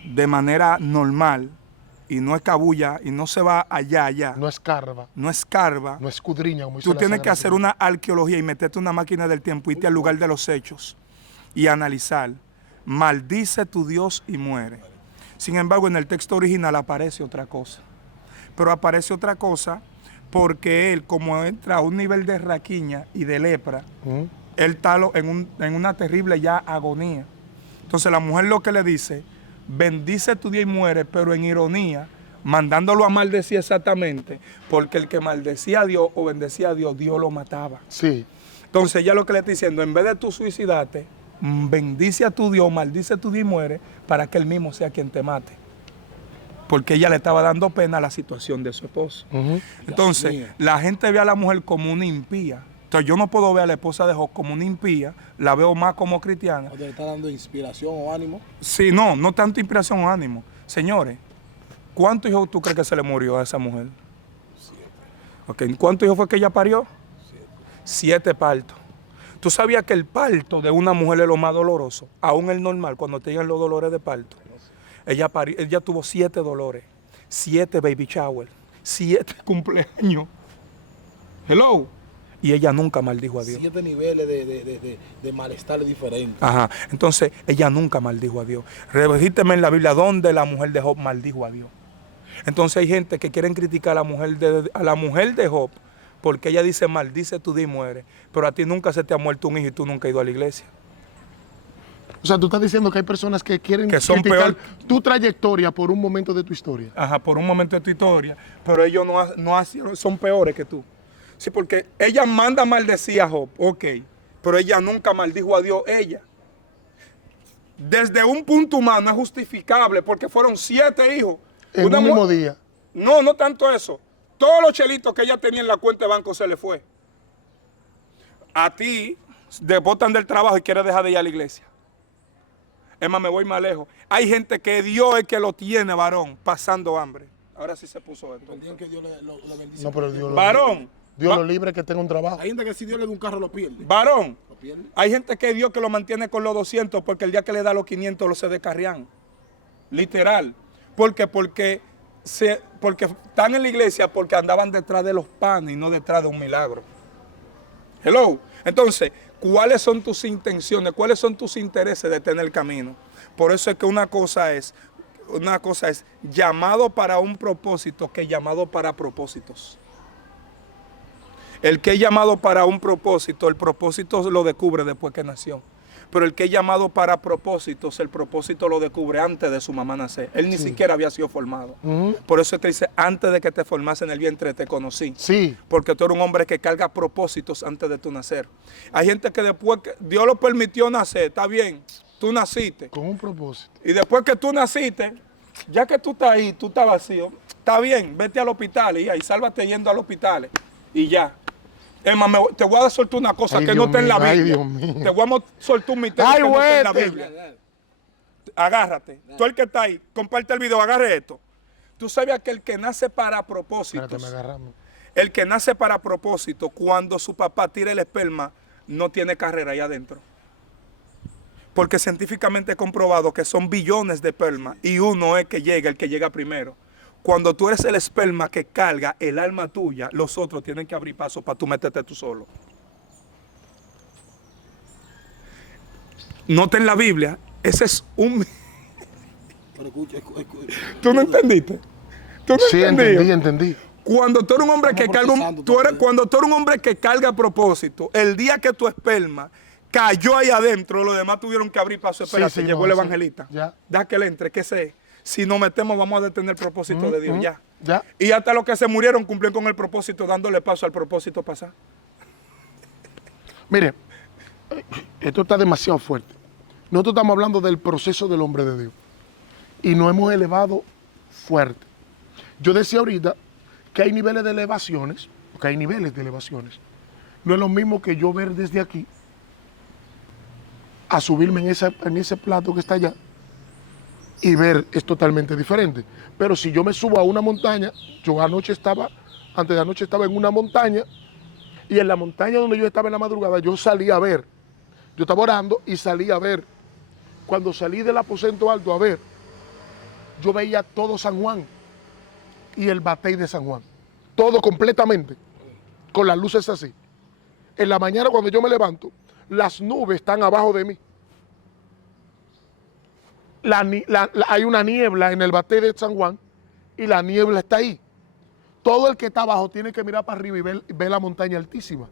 de manera normal y no escabulla y no se va allá. No escarba. No escarba. No escudriña. Como tú tienes que hacer una arqueología y meterte una máquina del tiempo, irte al lugar de los hechos y analizar. Maldice tu Dios y muere. Sin embargo, en el texto original aparece otra cosa. Pero aparece otra cosa porque él, como entra a un nivel de raquiña y de lepra, él está en una terrible ya agonía. Entonces la mujer lo que le dice, bendice tu día y muere, pero en ironía, mandándolo a maldecir exactamente, porque el que maldecía a Dios o bendecía a Dios, Dios lo mataba. Sí. Entonces ella lo que le está diciendo, en vez de tú suicidarte, bendice a tu Dios, maldice tu día y muere, para que él mismo sea quien te mate. Porque ella le estaba dando pena a la situación de su esposo. Entonces, la gente ve a la mujer como una impía. Entonces, yo no puedo ver a la esposa de Job como una impía, la veo más como cristiana. ¿O te está dando inspiración o ánimo? Sí, no tanto inspiración o ánimo. Señores, ¿cuántos hijos tú crees que se le murió a esa mujer? 7. Okay. ¿Cuántos hijos fue que ella parió? 7 partos. ¿Tú sabías que el parto de una mujer es lo más doloroso? Aún el normal, cuando te llegan los dolores de parto. Ella tuvo 7 dolores, 7 baby shower, 7 cumpleaños. Hello. Y ella nunca maldijo a Dios. 7 niveles de malestar diferentes. Ajá. Entonces, ella nunca maldijo a Dios. Regístrame en la Biblia donde la mujer de Job maldijo a Dios. Entonces hay gente que quieren criticar a la mujer de Job porque ella dice, maldice tu día y muere. Pero a ti nunca se te ha muerto un hijo y tú nunca has ido a la iglesia. O sea, tú estás diciendo que hay personas que quieren criticar tu trayectoria por un momento de tu historia. Ajá, por un momento de tu historia. Pero ellos son peores que tú. Sí, porque ella manda maldecir a Job, ok. Pero ella nunca maldijo a Dios, ella. desde un punto humano es justificable porque fueron 7 hijos. En un mismo día. No, no tanto eso. Todos los chelitos que ella tenía en la cuenta de banco se le fue. A ti te botan del trabajo y quieres dejar de ir a la iglesia. Es más, me voy más lejos. Hay gente que Dios es que lo tiene, varón, pasando hambre. Ahora sí se puso esto. Que Dios lo bendice. No, pero Dios Varón. Dios lo libre que tenga un trabajo. Hay gente que si Dios le da un carro lo pierde. Varón. Lo pierde. Hay gente que Dios que lo mantiene con los 200 porque el día que le da los 500 lo se descarrian. Literal. Porque están en la iglesia porque andaban detrás de los panes y no detrás de un milagro. Hello. Entonces, ¿cuáles son tus intenciones? ¿Cuáles son tus intereses de tener el camino? Por eso es que una cosa es llamado para un propósito que llamado para propósitos. El que es llamado para un propósito, el propósito lo descubre después que nació. Pero el que es llamado para propósitos, el propósito lo descubre antes de su mamá nacer. Él ni siquiera había sido formado. Por eso es que dice, antes de que te formase en el vientre te conocí. Sí. Porque tú eres un hombre que carga propósitos antes de tu nacer. Hay gente que después que Dios lo permitió nacer, está bien, tú naciste. Con un propósito. Y después que tú naciste, ya que tú estás ahí, tú estás vacío, está bien, vete al hospital y ahí, sálvate yendo al hospital y ya. Es más, te voy a soltar una cosa Ay, que Dios no está en la mío, ay, Biblia. Dios mío. Te voy a soltar un misterio Ay, que no está en la güete. Biblia. Agárrate. Tú el que está ahí, comparte el video, agarre esto. Tú sabías que el que nace para propósitos, Espérate, me agarramos. el que nace para propósito, cuando su papá tira el esperma, no tiene carrera ahí adentro. Porque científicamente comprobado que son billones de esperma y uno es que llega, el que llega primero. Cuando tú eres el esperma que carga el alma tuya, los otros tienen que abrir paso para tú meterte tú solo. Nota en la Biblia, ese es un... Pero escucha. ¿Tú no entendiste? ¿Tú no Sí, entendí. Cuando tú eres un hombre que carga procesando todavía. cuando tú eres un hombre que carga propósito, el día que tu esperma cayó ahí adentro, los demás tuvieron que abrir paso. Espera, Sí, llegó no, el sí. evangelista. Ya. Da que le entre, que sé. Si nos metemos, vamos a detener el propósito de Dios. Ya. Ya. Y hasta los que se murieron cumplieron con el propósito, dándole paso al propósito pasar. Mire, esto está demasiado fuerte. Nosotros estamos hablando del proceso del hombre de Dios. Y nos hemos elevado fuerte. Yo decía ahorita que hay niveles de elevaciones, porque hay niveles de elevaciones. No es lo mismo que yo ver desde aquí a subirme en ese plato que está allá y ver es totalmente diferente. Pero si yo me subo a una montaña, antes de anoche estaba en una montaña, y en la montaña donde yo estaba en la madrugada, yo salí a ver. Yo estaba orando y salí a ver. Cuando salí del aposento alto a ver, yo veía todo San Juan y el batey de San Juan. Todo completamente, con las luces así. En la mañana cuando yo me levanto, las nubes están abajo de mí. Hay una niebla en el batey de San Juan y la niebla está ahí. Todo el que está abajo tiene que mirar para arriba y ver la montaña altísima.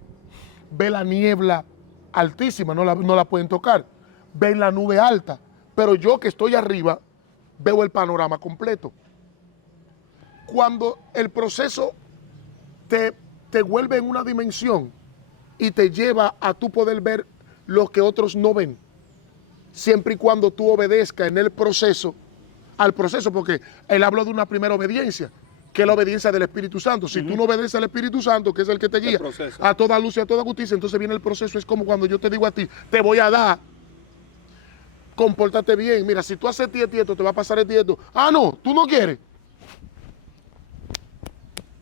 Ve la niebla altísima, no la pueden tocar. Ven la nube alta. Pero yo que estoy arriba, veo el panorama completo. Cuando el proceso te vuelve en una dimensión y te lleva a tu poder ver lo que otros no ven, siempre y cuando tú obedezcas en el proceso, al proceso, porque él habló de una primera obediencia, que es la obediencia del Espíritu Santo. Si tú no obedeces al Espíritu Santo, que es el que te guía a toda luz y a toda justicia, entonces viene el proceso. Es como cuando yo te digo a ti, te voy a dar, compórtate bien. Mira, si tú haces esto, te va a pasar esto. Ah, no, tú no quieres.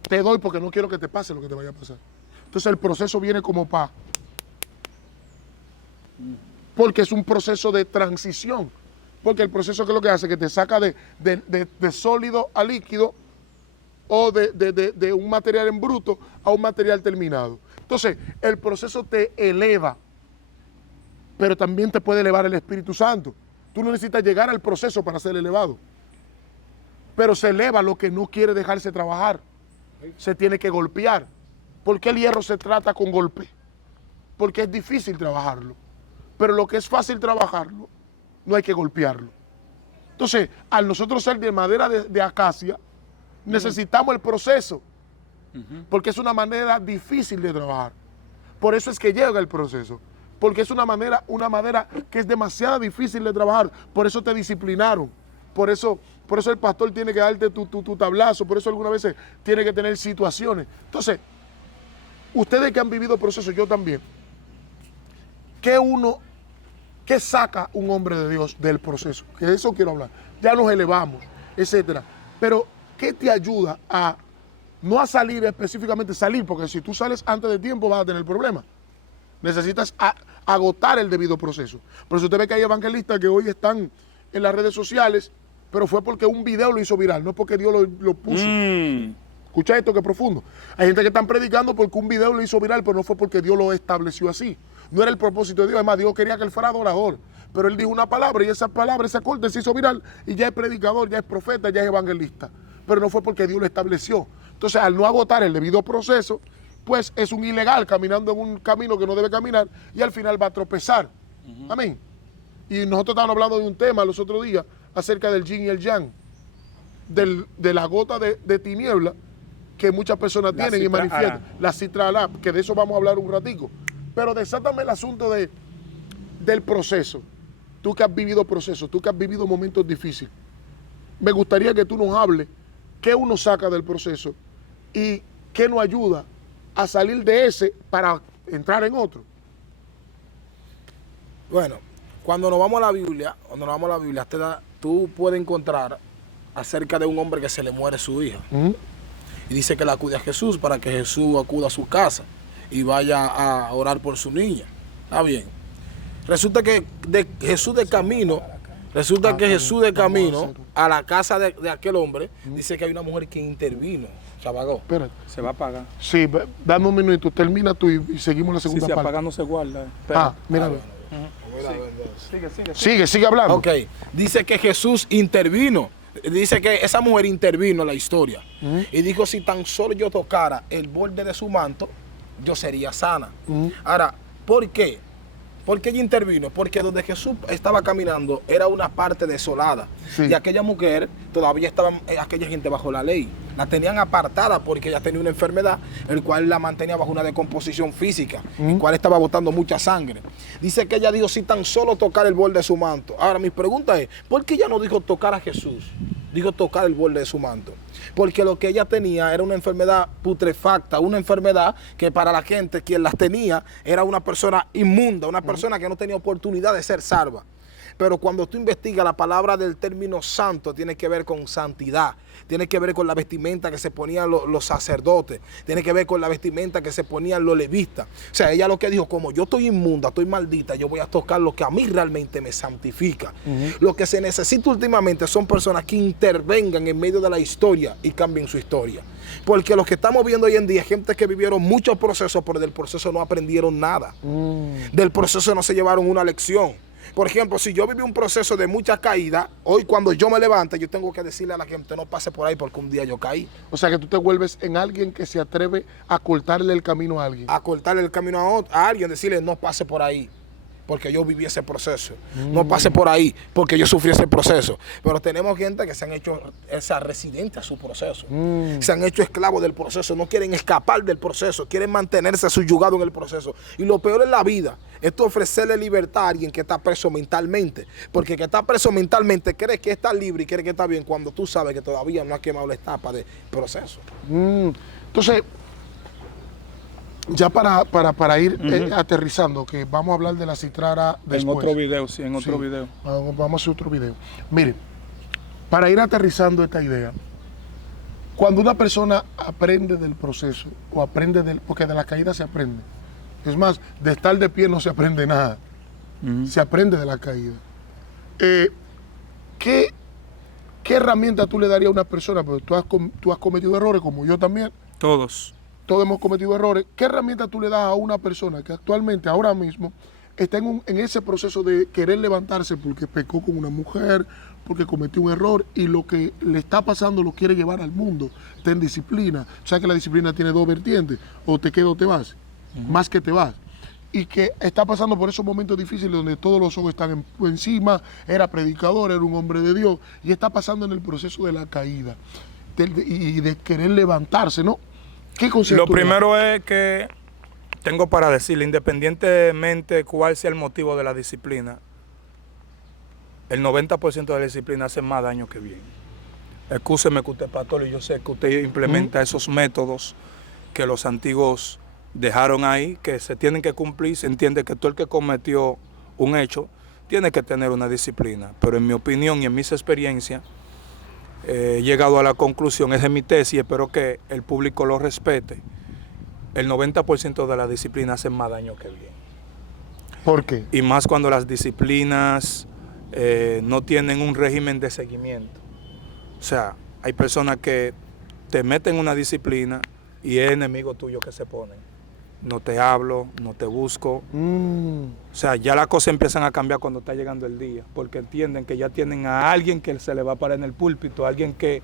Te doy porque no quiero que te pase lo que te vaya a pasar. Entonces el proceso viene como porque es un proceso de transición. Porque el proceso que es lo que hace, que te saca de sólido a líquido, o de un material en bruto a un material terminado. Entonces, el proceso te eleva, pero también te puede elevar el Espíritu Santo. Tú no necesitas llegar al proceso para ser elevado, pero se eleva lo que no quiere dejarse trabajar. Se tiene que golpear. ¿Por qué el hierro se trata con golpe? Porque es difícil trabajarlo, pero lo que es fácil trabajarlo, no hay que golpearlo. Entonces, al nosotros ser de madera de acacia, necesitamos el proceso, porque es una manera difícil de trabajar. Por eso es que llega el proceso. porque es una madera que es demasiado difícil de trabajar. Por eso te disciplinaron. Por eso el pastor tiene que darte tu tablazo. Por eso algunas veces tiene que tener situaciones. Entonces, ustedes que han vivido procesos, yo también, ¿qué saca un hombre de Dios del proceso? Que de eso quiero hablar. Ya nos elevamos, etcétera. Pero, ¿qué te ayuda a no a salir específicamente, salir? Porque si tú sales antes de tiempo vas a tener problemas. Necesitas agotar el debido proceso. Por eso usted ve que hay evangelistas que hoy están en las redes sociales, pero fue porque un video lo hizo viral, no porque Dios lo puso. Escucha esto que es profundo. Hay gente que están predicando porque un video lo hizo viral, pero no fue porque Dios lo estableció así. No era el propósito de Dios. Además, Dios quería que él fuera adorador. Pero él dijo una palabra y esa palabra, ese corte se hizo viral y ya es predicador, ya es profeta, ya es evangelista. Pero no fue porque Dios lo estableció. Entonces, al no agotar el debido proceso, pues es un ilegal caminando en un camino que no debe caminar y al final va a tropezar. Amén. Y nosotros estábamos hablando de un tema los otros días acerca del yin y el yang, de la gota de tiniebla que muchas personas tienen y manifiestan. La citra alá, que de eso vamos a hablar un ratico. Pero desátame el asunto del proceso. Tú que has vivido procesos, tú que has vivido momentos difíciles. Me gustaría que tú nos hables qué uno saca del proceso y qué nos ayuda a salir de ese para entrar en otro. Bueno, cuando nos vamos a la Biblia, tú puedes encontrar acerca de un hombre que se le muere su hija. Y dice que le acude a Jesús para que Jesús acuda a su casa y vaya a orar por su niña. Está bien. Resulta que Jesús de camino a la casa de aquel hombre, dice que hay una mujer que intervino. Apagó. Espérate. Se va a apagar. Sí, dame un minuto, termina tú y seguimos la segunda parte. Si apaga no se guarda. Mira. Sigue. Sigue hablando. Ok, dice que Jesús intervino. Dice que esa mujer intervino en la historia. Y dijo, si tan solo yo tocara el borde de su manto, yo sería sana. Ahora, ¿por qué? ¿Por qué ella intervino? Porque donde Jesús estaba caminando era una parte desolada. Sí. Y aquella mujer, todavía estaba aquella gente bajo la ley. La tenían apartada porque ella tenía una enfermedad, el cual la mantenía bajo una decomposición física, el cual estaba botando mucha sangre. Dice que ella dijo, si tan solo tocar el borde de su manto. Ahora, mi pregunta es, ¿por qué ella no dijo tocar a Jesús? Dijo tocar el borde de su manto. Porque lo que ella tenía era una enfermedad putrefacta, una enfermedad que para la gente, quien las tenía, era una persona inmunda, una persona que no tenía oportunidad de ser salva. Pero cuando tú investigas la palabra del término santo, tiene que ver con santidad, tiene que ver con la vestimenta que se ponían los sacerdotes, tiene que ver con la vestimenta que se ponían los levitas. O sea, ella lo que dijo, como yo estoy inmunda, estoy maldita, yo voy a tocar lo que a mí realmente me santifica. Lo que se necesita últimamente son personas que intervengan en medio de la historia y cambien su historia. Porque lo que estamos viendo hoy en día es gente que vivieron muchos procesos, pero del proceso no aprendieron nada. Del proceso no se llevaron una lección. Por ejemplo, si yo viví un proceso de mucha caída, hoy cuando yo me levante, yo tengo que decirle a la gente, no pase por ahí porque un día yo caí. O sea, que tú te vuelves en alguien que se atreve a cortarle el camino a alguien. A cortarle el camino a alguien, decirle, no pase por ahí, porque yo viví ese proceso. No pase por ahí, porque yo sufrí ese proceso. Pero tenemos gente que se han hecho residentes a su proceso. Se han hecho esclavos del proceso, no quieren escapar del proceso, quieren mantenerse subyugados en el proceso. Y lo peor en la vida es ofrecerle libertad a alguien que está preso mentalmente. Porque el que está preso mentalmente cree que está libre y cree que está bien cuando tú sabes que todavía no ha quemado la etapa del proceso. Entonces, ya para ir aterrizando, que vamos a hablar de la citrara después. En otro video, sí, en otro video. Vamos a hacer otro video. Mire, para ir aterrizando esta idea, cuando una persona aprende del proceso, o aprende porque de la caída se aprende. Es más, de estar de pie no se aprende nada. Se aprende de la caída. ¿Qué herramienta tú le darías a una persona? Porque tú has cometido errores, como yo también. Todos hemos cometido errores. ¿Qué herramienta tú le das a una persona que actualmente, ahora mismo, está en ese proceso de querer levantarse porque pecó con una mujer, porque cometió un error y lo que le está pasando lo quiere llevar al mundo? Está en disciplina. O sea que la disciplina tiene dos vertientes, o te quedas o te vas, más que te vas. Y que está pasando por esos momentos difíciles donde todos los ojos están encima, era predicador, era un hombre de Dios, y está pasando en el proceso de la caída y de querer levantarse, ¿no? ¿Qué consejo? Lo primero es que tengo para decirle, independientemente cuál sea el motivo de la disciplina, el 90% de la disciplina hace más daño que bien. Excúseme que usted es pastor y yo sé que usted implementa esos métodos que los antiguos dejaron ahí, que se tienen que cumplir. Se entiende que todo el que cometió un hecho tiene que tener una disciplina. Pero en mi opinión y en mis experiencias, he llegado a la conclusión, esa es mi tesis y espero que el público lo respete. El 90% de la disciplina hace más daño que bien. ¿Por qué? Y más cuando las disciplinas no tienen un régimen de seguimiento. O sea, hay personas que te meten una disciplina y es enemigo tuyo que se ponen. No te hablo, no te busco. O sea, ya las cosas empiezan a cambiar cuando está llegando el día, porque entienden que ya tienen a alguien que se le va a parar en el púlpito, a alguien que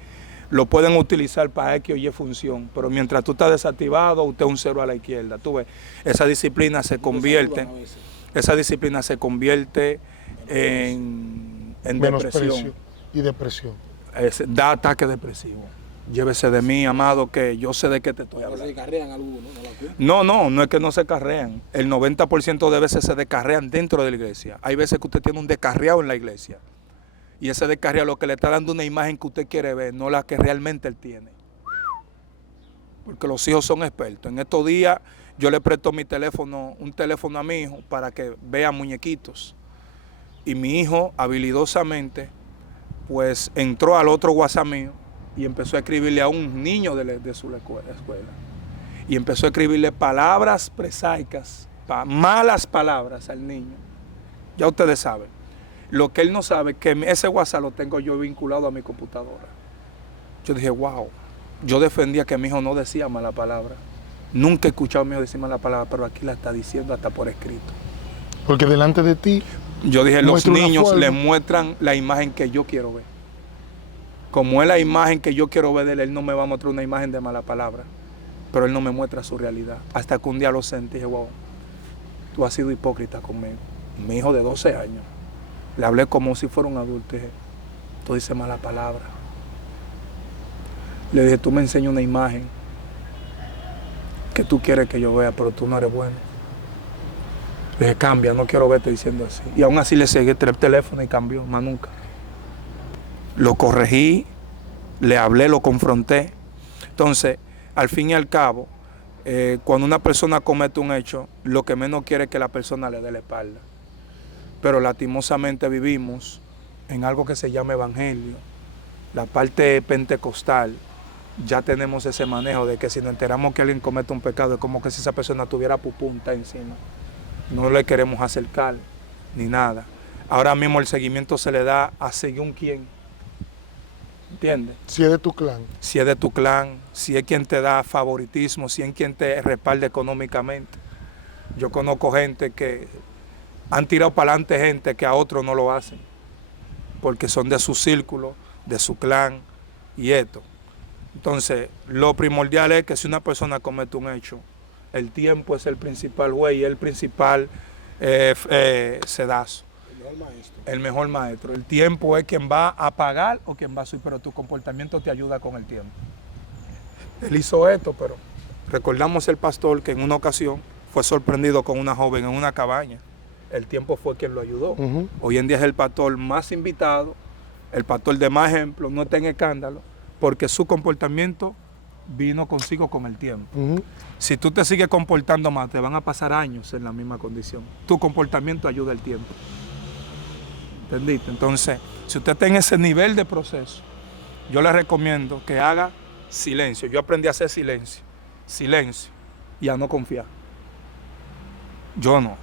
lo pueden utilizar para X o Y función. Pero mientras tú estás desactivado, usted es un cero a la izquierda. Tú ves, esa disciplina se convierte en depresión. Y depresión. Da ataque depresivo. Llévese de mí, amado, que yo sé de qué te estoy hablando. ¿Se carrean algunos? No es que no se carrean. El 90% de veces se descarrean dentro de la iglesia. Hay veces que usted tiene un descarriado en la iglesia. Y ese descarriado lo que le está dando una imagen que usted quiere ver, no la que realmente él tiene. Porque los hijos son expertos. En estos días yo le presto un teléfono a mi hijo para que vea muñequitos. Y mi hijo, habilidosamente, pues entró al otro WhatsApp mío y empezó a escribirle a un niño de su escuela. Y empezó a escribirle palabras presaicas, malas palabras al niño. Ya ustedes saben. Lo que él no sabe es que ese WhatsApp lo tengo yo vinculado a mi computadora. Yo dije, wow. Yo defendía que mi hijo no decía mala palabra. Nunca he escuchado a mi hijo decir mala palabra, pero aquí la está diciendo hasta por escrito. Porque delante de ti... Yo dije, los niños le muestran la imagen que yo quiero ver. Como es la imagen que yo quiero ver de él no me va a mostrar una imagen de mala palabra. Pero él no me muestra su realidad. Hasta que un día lo sentí y dije, wow, tú has sido hipócrita conmigo. Mi hijo de 12 años. Le hablé como si fuera un adulto. Dije, tú dices mala palabra. Le dije, tú me enseñas una imagen que tú quieres que yo vea, pero tú no eres bueno. Le dije, cambia, no quiero verte diciendo así. Y aún así le seguí el teléfono y cambió, más nunca. Lo corregí, le hablé, lo confronté. Entonces, al fin y al cabo, cuando una persona comete un hecho, lo que menos quiere es que la persona le dé la espalda. Pero lastimosamente vivimos en algo que se llama evangelio. La parte pentecostal, ya tenemos ese manejo de que si nos enteramos que alguien comete un pecado, es como que si esa persona tuviera pupunta encima. No le queremos acercar, ni nada. Ahora mismo el seguimiento se le da a según quién. ¿Entiendes? Si es de tu clan. Si es de tu clan, si es quien te da favoritismo, si es quien te respalda económicamente. Yo conozco gente que han tirado para adelante gente que a otros no lo hacen, porque son de su círculo, de su clan y esto. Entonces, lo primordial es que si una persona comete un hecho, el tiempo es el principal juez y el principal sedazo. El mejor maestro. El tiempo es quien va a pagar o quien va a subir, pero tu comportamiento te ayuda con el tiempo. Él hizo esto, pero recordamos el pastor que en una ocasión fue sorprendido con una joven en una cabaña. El tiempo fue quien lo ayudó. Hoy en día es el pastor más invitado, el pastor de más ejemplo, no está en escándalo, porque su comportamiento vino consigo con el tiempo. Si tú te sigues comportando mal, te van a pasar años en la misma condición. Tu comportamiento ayuda el tiempo. ¿Entendiste? Entonces, si usted está en ese nivel de proceso, yo le recomiendo que haga silencio. Yo aprendí a hacer silencio. Silencio. Y a no confiar. Yo no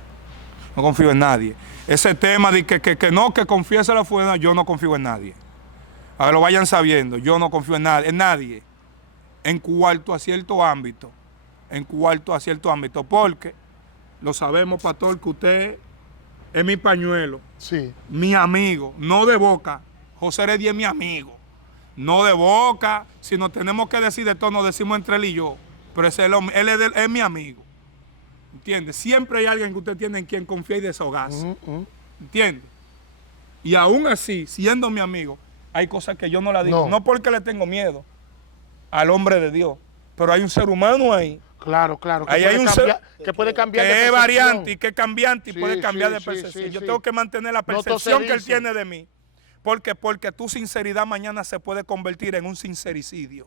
confío en nadie. Ese tema de que confiese la fuerza, yo no confío en nadie. Ahora lo vayan sabiendo, yo no confío en nadie. En cuanto a cierto ámbito. Porque lo sabemos, pastor, que usted es mi pañuelo. Sí. Mi amigo, no de boca. José Heredia es mi amigo. No de boca. Si nos tenemos que decir de todo, nos decimos entre él y yo. Pero él es mi amigo. ¿Entiende? Siempre hay alguien que usted tiene en quien confía y desahogarse. ¿Entiende? Y aún así, siendo mi amigo, hay cosas que yo no le digo. No porque le tengo miedo al hombre de Dios, pero hay un ser humano ahí. Claro. Ahí hay que puede cambiar de que es percepción. variante y que es cambiante y Sí, puede cambiar sí, de sí, percepción. sí, Yo sí. tengo que mantener la No percepción que él toserizo. tiene de mí. Porque tu sinceridad mañana se puede convertir en un sincericidio.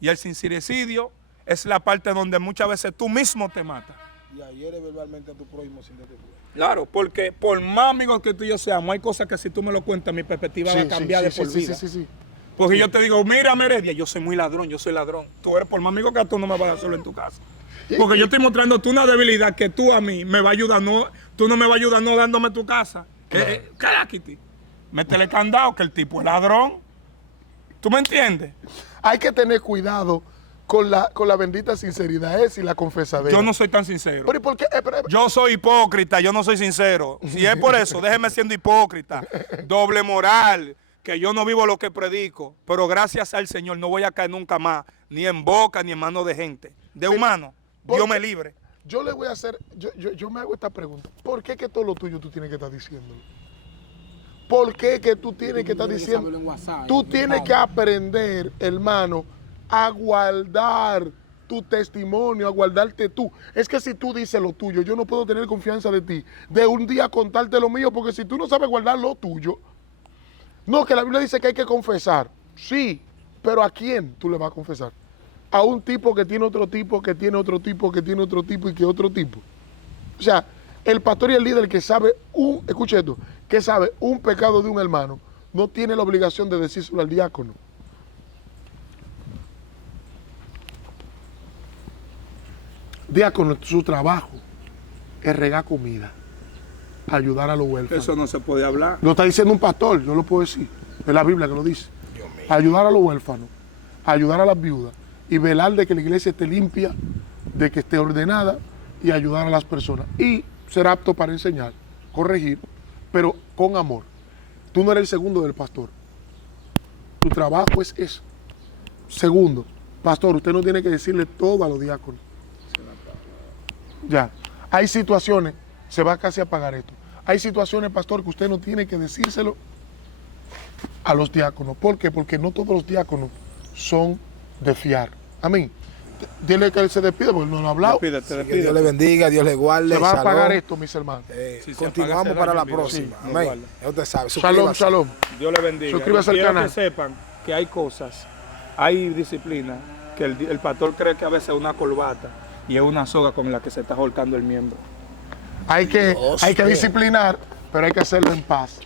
Y el sincericidio es la parte donde muchas veces tú mismo te matas. Y ayer verbalmente a tu prójimo sin darte cuenta. Claro, porque por más amigos que tú y yo seamos, hay cosas que si tú me lo cuentas, mi perspectiva va a cambiar de por vida. Sí. Porque yo te digo, mira, Meredia, yo soy muy ladrón, yo soy ladrón. Tú eres por más amigo que tú no me vas a dar solo en tu casa. Porque yo estoy mostrándote una debilidad que tú a mí me va a ayudar, tú no me vas a ayudar no dándome tu casa. Kitty, métele candado que el tipo es ladrón. ¿Tú me entiendes? Hay que tener cuidado con la bendita sinceridad y la confesadera. Yo no soy tan sincero. Pero ¿y por qué? Yo soy hipócrita, yo no soy sincero. Si es por eso, déjeme siendo hipócrita. Doble moral, que yo no vivo lo que predico. Pero gracias al Señor no voy a caer nunca más, ni en boca, ni en manos de gente. De humano, Dios me libre. Yo le voy a hacer, yo me hago esta pregunta. ¿Por qué que todo lo tuyo tú tienes que estar diciéndolo? ¿Por qué que tú tienes que estar diciendo? Tú tienes que aprender, hermano, a guardar tu testimonio, a guardarte tú. Es que si tú dices lo tuyo, yo no puedo tener confianza de ti, de un día contarte lo mío, porque si tú no sabes guardar lo tuyo, no, que la Biblia dice que hay que confesar. Sí, pero ¿a quién tú le vas a confesar? A un tipo que tiene otro tipo, que tiene otro tipo, que tiene otro tipo y que otro tipo. O sea, el pastor y el líder que sabe escuche esto, que sabe un pecado de un hermano, no tiene la obligación de decírselo al diácono. Diácono, su trabajo es regar comida, ayudar a los huérfanos. Eso no se puede hablar. Lo está diciendo un pastor, yo lo puedo decir. Es la Biblia que lo dice. Ayudar a los huérfanos, ayudar a las viudas y velar de que la iglesia esté limpia, de que esté ordenada y ayudar a las personas. Y ser apto para enseñar, corregir, pero con amor. Tú no eres el segundo del pastor. Tu trabajo es eso. Segundo, pastor, usted no tiene que decirle todo a los diáconos. Ya. Hay situaciones, se va casi a apagar esto. Hay situaciones, pastor, que usted no tiene que decírselo a los diáconos. ¿Por qué? Porque no todos los diáconos son de fiar. Amén. Dile que él se despide porque no lo ha hablado. Despídete. Que Dios le bendiga, Dios le guarde. Se va a shalom. apagar esto, mis hermanos. Si se Continuamos apaga, para la se daña, próxima. sí, Amén. igual. Ya usted sabe. Shalom, suscríbase. shalom. Dios le bendiga. Suscríbase al Quiero canal. que sepan que hay cosas, hay disciplina, que el pastor cree que a veces es una corbata y es una soga con la que se está ahorcando el miembro. Hay que disciplinar, pero hay que hacerlo en paz.